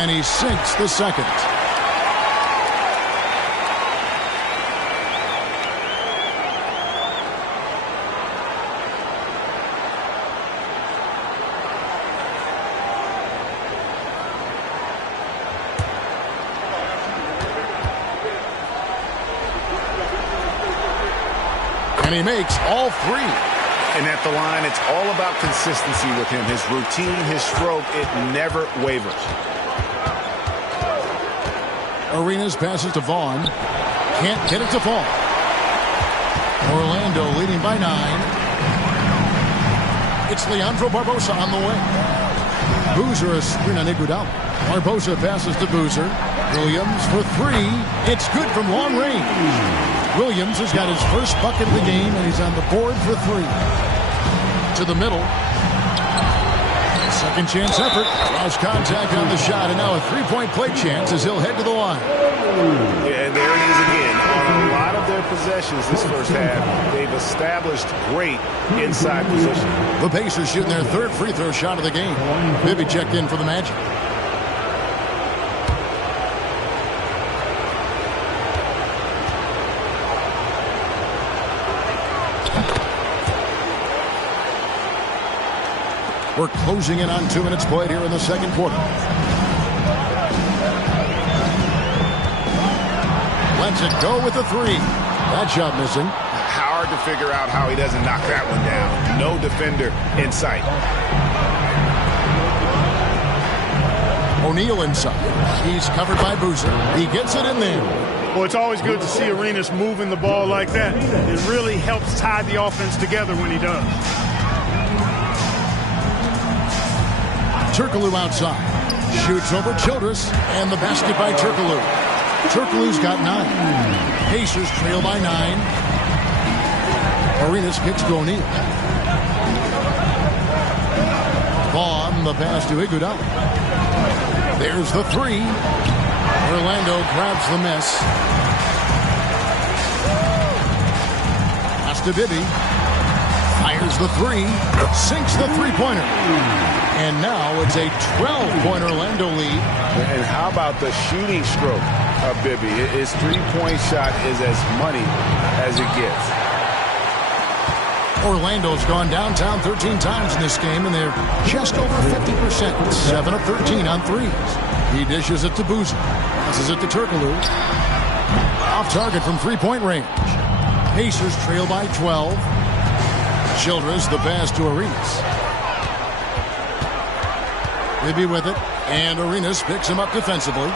And he sinks the second. And he makes all three. And at the line, it's all about consistency with him. His routine, his stroke, it never wavers. Arenas passes to Vaughn. Can't get it to fall. Orlando leading by 9. It's Leandro Barbosa on the way. Boozer is screen on Iguodala. Barbosa passes to Boozer. Williams for 3. It's good from long range. Williams has got his first bucket of the game, and he's on the board for 3. To the middle. Second chance effort. Lost contact on the shot, and now a three-point play chance as he'll head to the line. Yeah, and there it is again. On a lot of their possessions this first half, they've established great inside position. The Pacers shooting their third free throw shot of the game. Bibby checked in for the Magic. We're closing in on 2 minutes played here in the second quarter. Lets it go with the 3. That shot missing. Hard to figure out how he doesn't knock that one down. No defender in sight. O'Neal inside. He's covered by Boozer. He gets it in there. Well, it's always good to see Arenas moving the ball like that. It really helps tie the offense together when he does. Turkoglu outside. Shoots over Childress, and the basket by Turkoglu. Turkoglu's got 9. Pacers trail by 9. Arenas kicks to O'Neal. Vaughn, the pass to Iguodala. There's the 3. Orlando grabs the miss. Pass to Bibby. Fires the 3. Sinks the three-pointer. And now it's a 12-point Orlando lead. And how about the shooting stroke of Bibby? His three-point shot is as money as it gets. Orlando's gone downtown 13 times in this game, and they're just over 50%. 7 of 13 on threes. He dishes it to Boozer. Passes it to Turkoglu. Off target from three-point range. Pacers trail by 12. Childress, the pass to Arenas. Bibby with it, and Arenas picks him up defensively.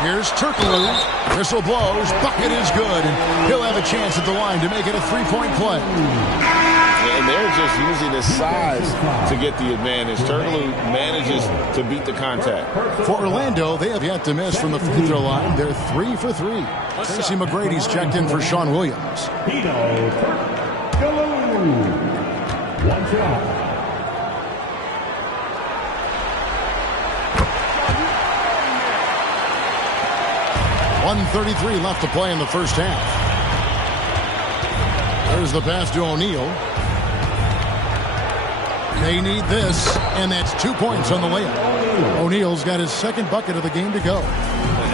Here's Turkoglu. Whistle blows. Bucket is good, and he'll have a chance at the line to make it a three-point play. And they're just using his size to get the advantage. Turkoglu manages to beat the contact. For Orlando, they have yet to miss from the free throw line. They're 3 for 3. Tracy McGrady's checked in for Sean Williams. Turkoglu. 1 shot. 1:33 left to play in the first half. There's the pass to O'Neal. They need this, and that's 2 points on the layup. O'Neal's got his second bucket of the game to go.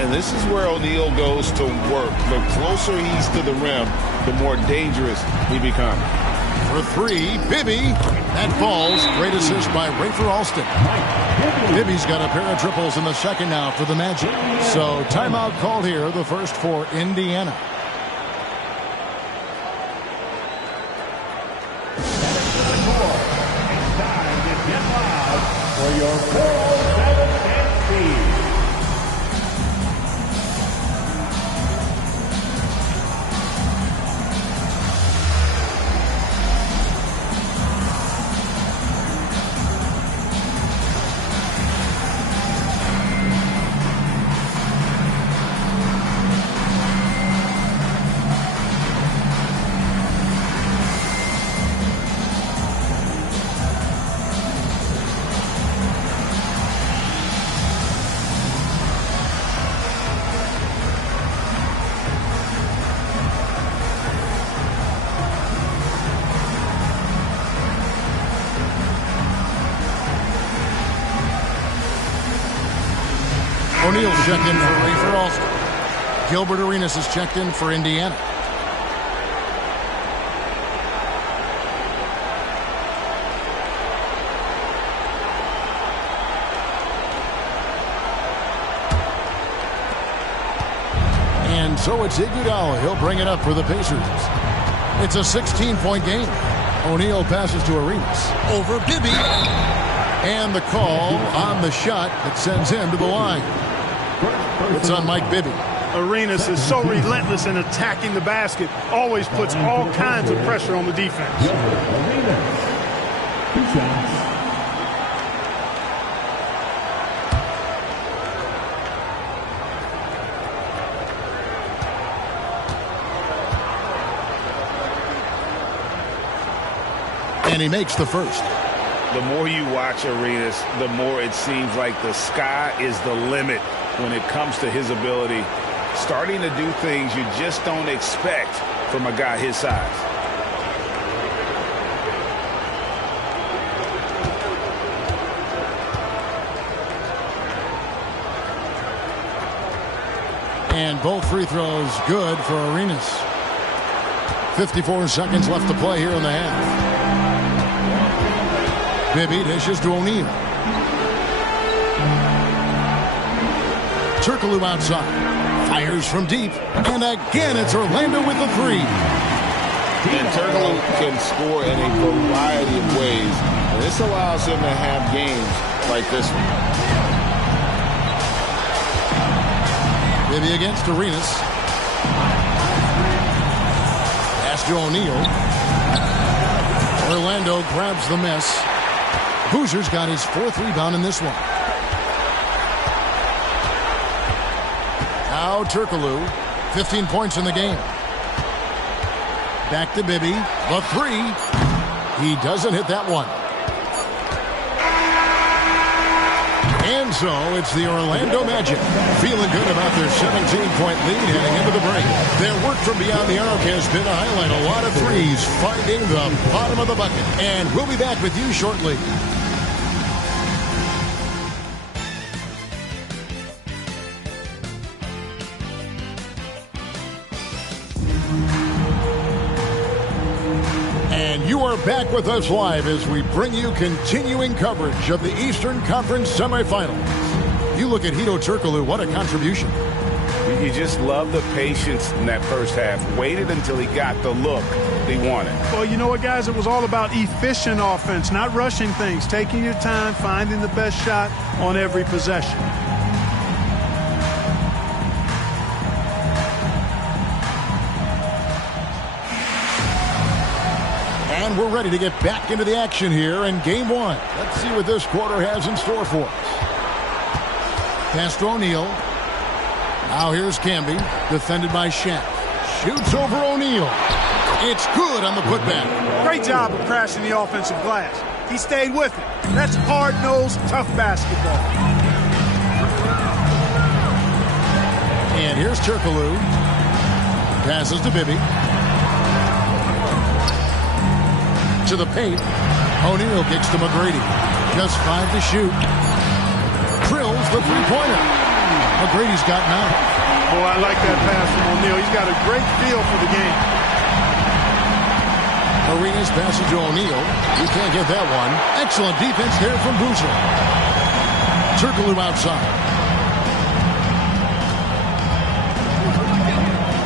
And this is where O'Neal goes to work. The closer he's to the rim, the more dangerous he becomes. For 3, Bibby. That falls. Great assist by Rafer Alston. Bibby's got a pair of triples in the second now for the Magic. So timeout called here, the first for Indiana. For your 407 team. O'Neal's checked in for Rafer Alston. Gilbert Arenas is checked in for Indiana. And So it's Iguodala. He'll bring it up for the Pacers. It's a 16-point game. O'Neal passes to Arenas. Over Bibby. And the call on the shot that sends him to the line. It's on Mike Bibby. Arenas is so relentless in attacking the basket. Always puts all kinds of pressure on the defense. And he makes the first. The more you watch Arenas, the more it seems like the sky is the limit when it comes to his ability. Starting to do things you just don't expect from a guy his size. And both free throws good for Arenas. 54 seconds left to play here in the half. Bibby dishes to O'Neal. Turkoglu outside. Fires from deep. And again, it's Orlando with the three. And Turkoglu can score in a variety of ways. And this allows him to have games like this one. Bibby against Arenas. Pass to O'Neal. Orlando grabs the miss. Boozer's got his fourth rebound in this one. Now Turkoglu, 15 points in the game. Back to Bibby, the three. He doesn't hit that one. And so it's the Orlando Magic feeling good about their 17-point lead heading into the break. Their work from beyond the arc has been to highlight a lot of threes, finding the bottom of the bucket. And we'll be back with you shortly. You are back with us live as we bring you continuing coverage of the Eastern Conference semifinals. You look at Hedo Turkoglu, what a contribution. You just love the patience in that first half. Waited until he got the look he wanted. Well, you know what, guys? It was all about efficient offense, not rushing things, taking your time, finding the best shot on every possession. And we're ready to get back into the action here in game one. Let's see what this quarter has in store for us. Pass to O'Neal. Now here's Camby, defended by Shaq. Shoots over O'Neal. It's good on the putback. Great job of crashing the offensive glass. He stayed with it. That's hard-nosed, tough basketball. And here's Turkoglu. Passes to Bibby. To the paint. O'Neal kicks to McGrady. Just 5 to shoot. Drills the three-pointer. McGrady's got 9. Boy, I like that pass from O'Neal. He's got a great feel for the game. Arenas passes to O'Neal. You can't get that one. Excellent defense there from Boozer. Turkoglu outside.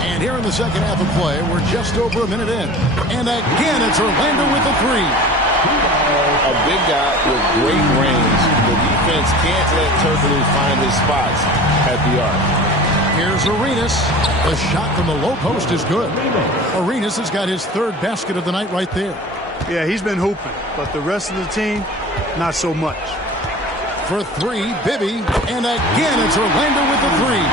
And here in the second half of play, we're just over a minute in. And again, it's Orlando with the three. A big guy with great range. The defense can't let Turkoglu find his spots at the arc. Here's Arenas. The shot from the low post is good. Arenas has got his third basket of the night right there. Yeah, he's been hooping, but the rest of the team, not so much. For three, Bibby. And again, it's Orlando with the three.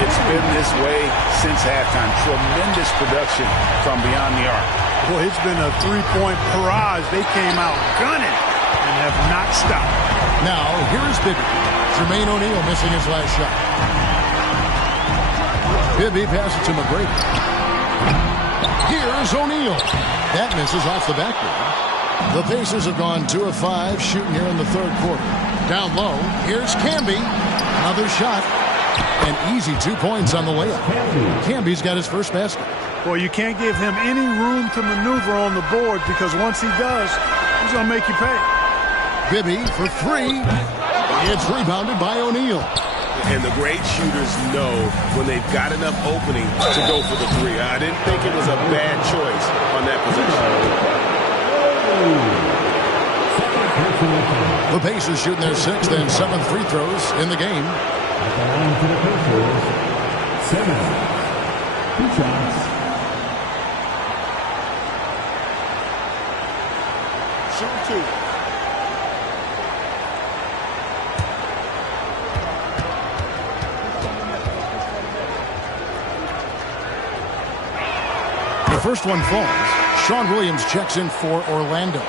It's been this way since halftime. Tremendous production from beyond the arc. Boy, it's been a three-point barrage. They came out gunning and have not stopped. Now, here's Bibby. Jermaine O'Neal missing his last shot. Bibby passes to McGrady. Here's O'Neal. That misses off the backboard. The Pacers have gone 2 of 5 shooting here in the third quarter. Down low, here's Camby. Another shot. And easy 2 points on the layup. Camby's got his first basket. Boy, you can't give him any room to maneuver on the board because once he does, he's going to make you pay. Bibby for three. It's rebounded by O'Neal. And the great shooters know when they've got enough opening to go for the three. I didn't think it was a bad choice on that possession. The Pacers shooting their 6th and 7th free throws in the game. At the line for the Pacers, Simmons. 2 shots. Shoot 2. The first one falls. Sean Williams checks in for Orlando.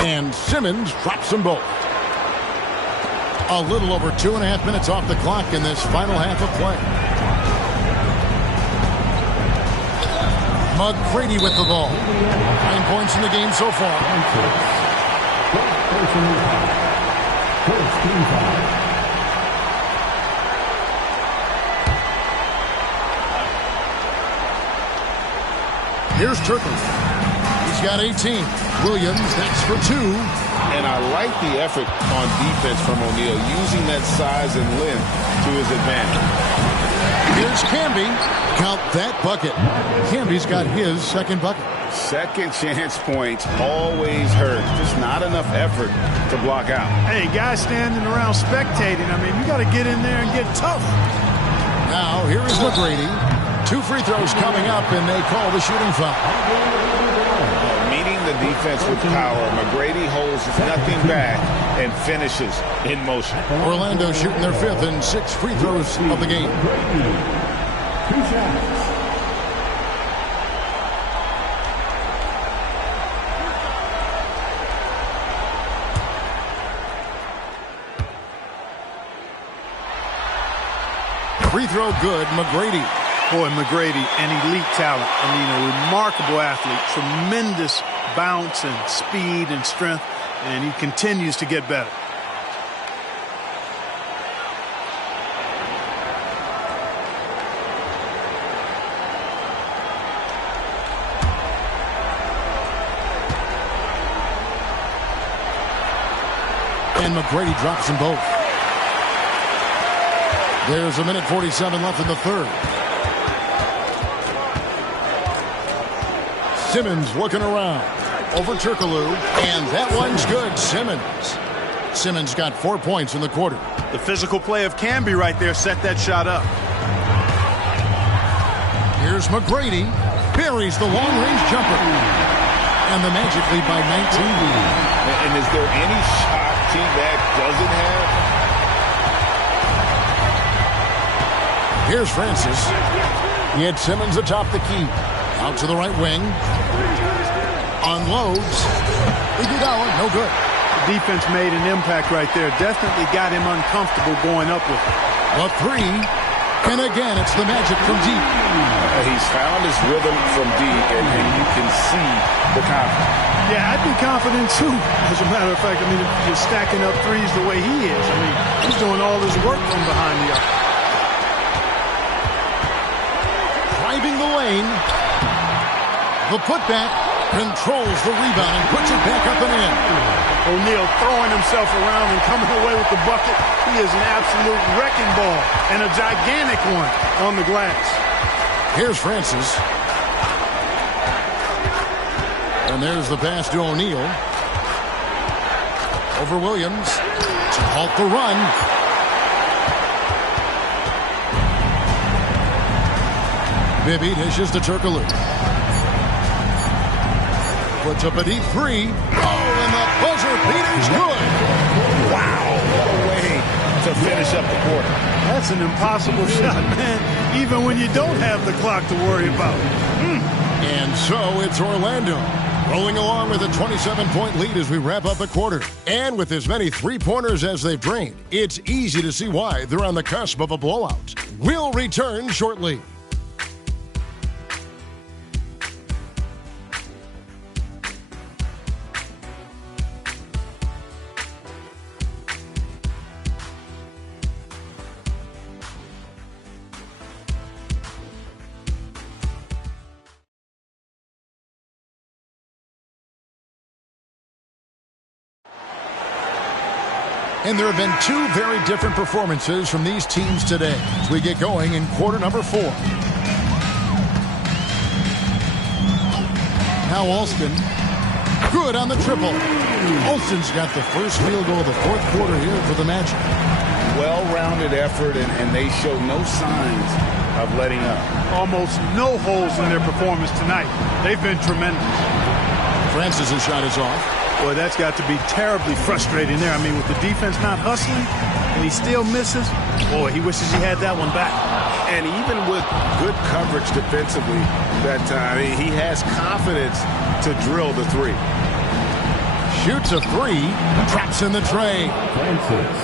And Simmons drops them both. A little over 2.5 minutes off the clock in this final half of play. McGrady with the ball. 9 points in the game so far. Here's Turkle. He's got 18. Williams, that's for 2. And I like the effort on defense from O'Neal, using that size and length to his advantage. Here's Camby. Count that bucket. Camby's got his 2nd bucket. Second chance points always hurt. Just not enough effort to block out. Hey, guys standing around spectating. I mean, you got to get in there and get tough. Now, here is McGrady. 2 free throws coming up, and they call the shooting foul. Meeting the defense with power, McGrady holds nothing back and finishes in motion. Orlando shooting their 5th and 6th free throws of the game. 2 shots. Free throw good, McGrady. Boy, McGrady, an elite talent. I mean, a remarkable athlete. Tremendous bounce and speed and strength, and he continues to get better. And McGrady drops them both. There's 1:47 left in the 3rd. Simmons looking around. Over Turkoglu. And that one's good. Simmons got 4 points in the quarter. The physical play of Camby right there set that shot up. Here's McGrady. Buries the long-range jumper. And the Magic lead by 19. And is there any shot T-Mac doesn't have? Here's Francis. He had Simmons atop the key. Out to the right wing. Unloads. Iguodala, no good. The defense made an impact right there. Definitely got him uncomfortable going up with it. The 3. And again, it's the Magic from deep. He's found his rhythm from deep, and you can see the confidence. Yeah, I'd be confident too. As a matter of fact, I mean, if you're stacking up threes the way he is, I mean, he's doing all his work from behind the arc. Driving the lane. The putback controls the rebound and puts it back up and in. O'Neal throwing himself around and coming away with the bucket. He is an absolute wrecking ball and a gigantic one on the glass. Here's Francis. And there's the pass to O'Neal. Over Williams to halt the run. Bibby dishes to Turkoglu. Puts up a deep 3. Oh, and the buzzer beater's good. Wow, what a way to finish up the quarter. That's an impossible shot, man, even when you don't have the clock to worry about. And so it's Orlando rolling along with a 27-point lead as we wrap up a quarter. And with as many three-pointers as they've drained, it's easy to see why they're on the cusp of a blowout. We'll return shortly. And there have been two very different performances from these teams today as we get going in quarter number 4. Now Alston, good on the triple. Alston's got the first field goal of the fourth quarter here for the Magic. Well-rounded effort, and they show no signs of letting up. Almost no holes in their performance tonight. They've been tremendous. Francis' shot is off. Boy, that's got to be terribly frustrating there. I mean, with the defense not hustling and he still misses, boy, he wishes he had that one back. And even with good coverage defensively that time, he has confidence to drill the 3. Shoots a 3, traps in the tray. Francis,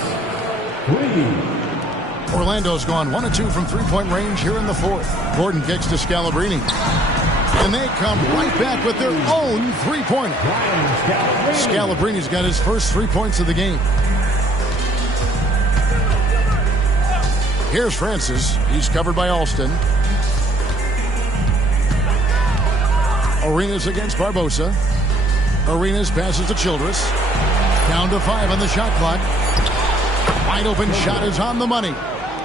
3. Orlando's gone 1 of 2 from three-point range here in the fourth. Gordon kicks to Scalabrine. And they come right back with their own three-pointer. Scalabrine's got his first 3 points of the game. Here's Francis. He's covered by Alston. Arenas against Barbosa. Arenas passes to Childress. Down to 5 on the shot clock. Wide open shot is on the money.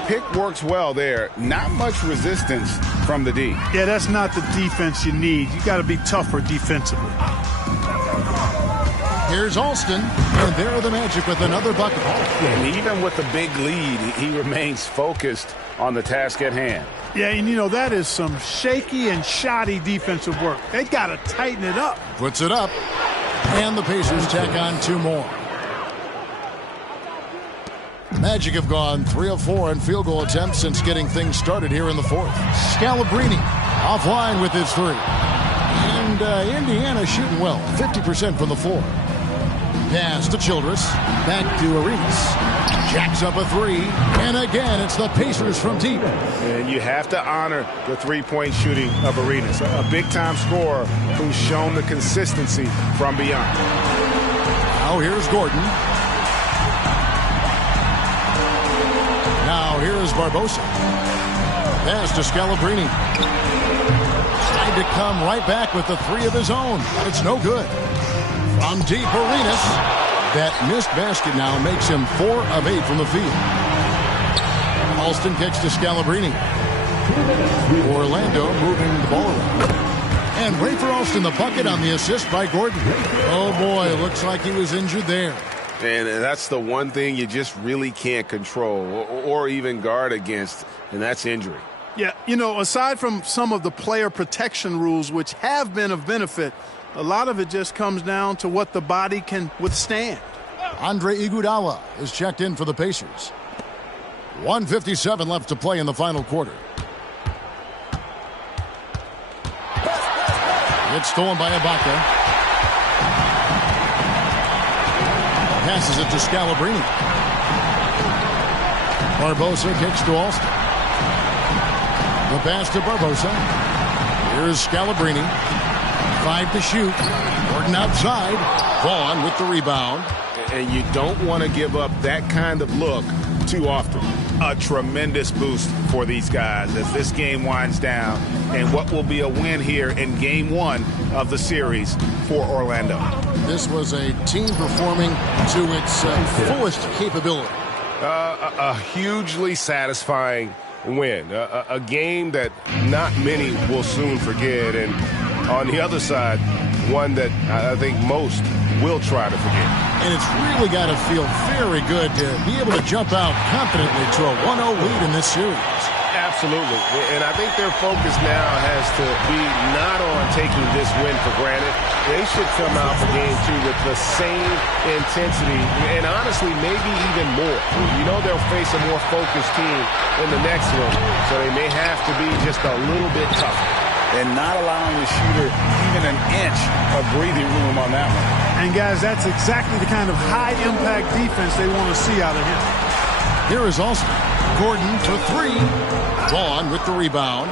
Pick works well there. Not much resistance from the D. Yeah, that's not the defense you need. You got to be tougher defensively. Here's Alston, and there are the Magic with another bucket. And even with the big lead, he remains focused on the task at hand. Yeah, and you know, that is some shaky and shoddy defensive work. They got to tighten it up. Puts it up, and the Pacers tack on 2 more. Magic have gone 3 of 4 in field goal attempts since getting things started here in the fourth. Scalabrine offline with his 3. And Indiana shooting well, 50% from the floor. Pass to Childress, back to Arenas. Jacks up a 3, and again it's the Pacers from deep. And you have to honor the three-point shooting of Arenas, a big-time scorer who's shown the consistency from beyond. Now here's Gordon. Now here's Barbosa. Pass to Scalabrine. Tried to come right back with the 3 of his own, but it's no good. From deep, Arenas. That missed basket now makes him 4 of 8 from the field. Alston kicks to Scalabrine. Orlando moving the ball around. And Rafer Alston the bucket on the assist by Gordon. Oh boy, looks like he was injured there. And that's the one thing you just really can't control or even guard against, and that's injury. Yeah, you know, aside from some of the player protection rules, which have been of benefit, a lot of it just comes down to what the body can withstand. Andre Iguodala is checked in for the Pacers. 1:57 left to play in the final quarter. It's stolen by Ibaka. Passes it to Scalabrine. Barbosa kicks to Alston. The pass to Barbosa. Here's Scalabrine. 5 to shoot. Gordon outside. Vaughn with the rebound. And you don't want to give up that kind of look too often. A tremendous boost for these guys as this game winds down, and what will be a win here in game 1 of the series for Orlando. This was a team performing to its fullest capability. A hugely satisfying win. A game that not many will soon forget. And on the other side, one that I think most will try to forget. And it's really got to feel very good to be able to jump out confidently to a 1-0 lead in this series. Absolutely. And I think their focus now has to be not on taking this win for granted. They should come out for game 2 with the same intensity and honestly maybe even more. You know they'll face a more focused team in the next one, so they may have to be just a little bit tougher. And not allowing the shooter even an inch of breathing room on that one. And guys, that's exactly the kind of high-impact defense they want to see out of him. Here is Alston. Gordon for 3. Vaughn with the rebound.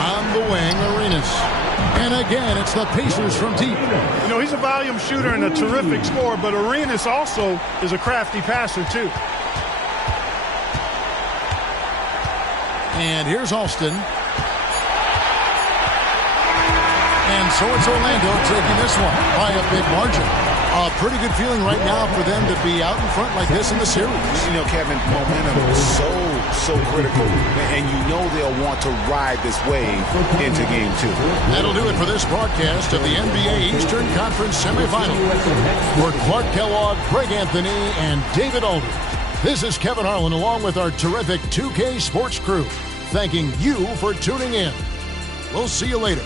On the wing, Arenas. And again, it's the Pacers from deep. You know, he's a volume shooter and a terrific scorer, but Arenas also is a crafty passer, too. And here's Alston. And so it's Orlando taking this one by a big margin. A pretty good feeling right now for them to be out in front like this in the series. You know, Kevin, momentum is so critical, and you know they'll want to ride this wave into Game 2. That'll do it for this broadcast of the NBA Eastern Conference Semifinal. For Clark Kellogg, Greg Anthony, and David Aldridge, this is Kevin Harlan along with our terrific 2K Sports crew, thanking you for tuning in. We'll see you later.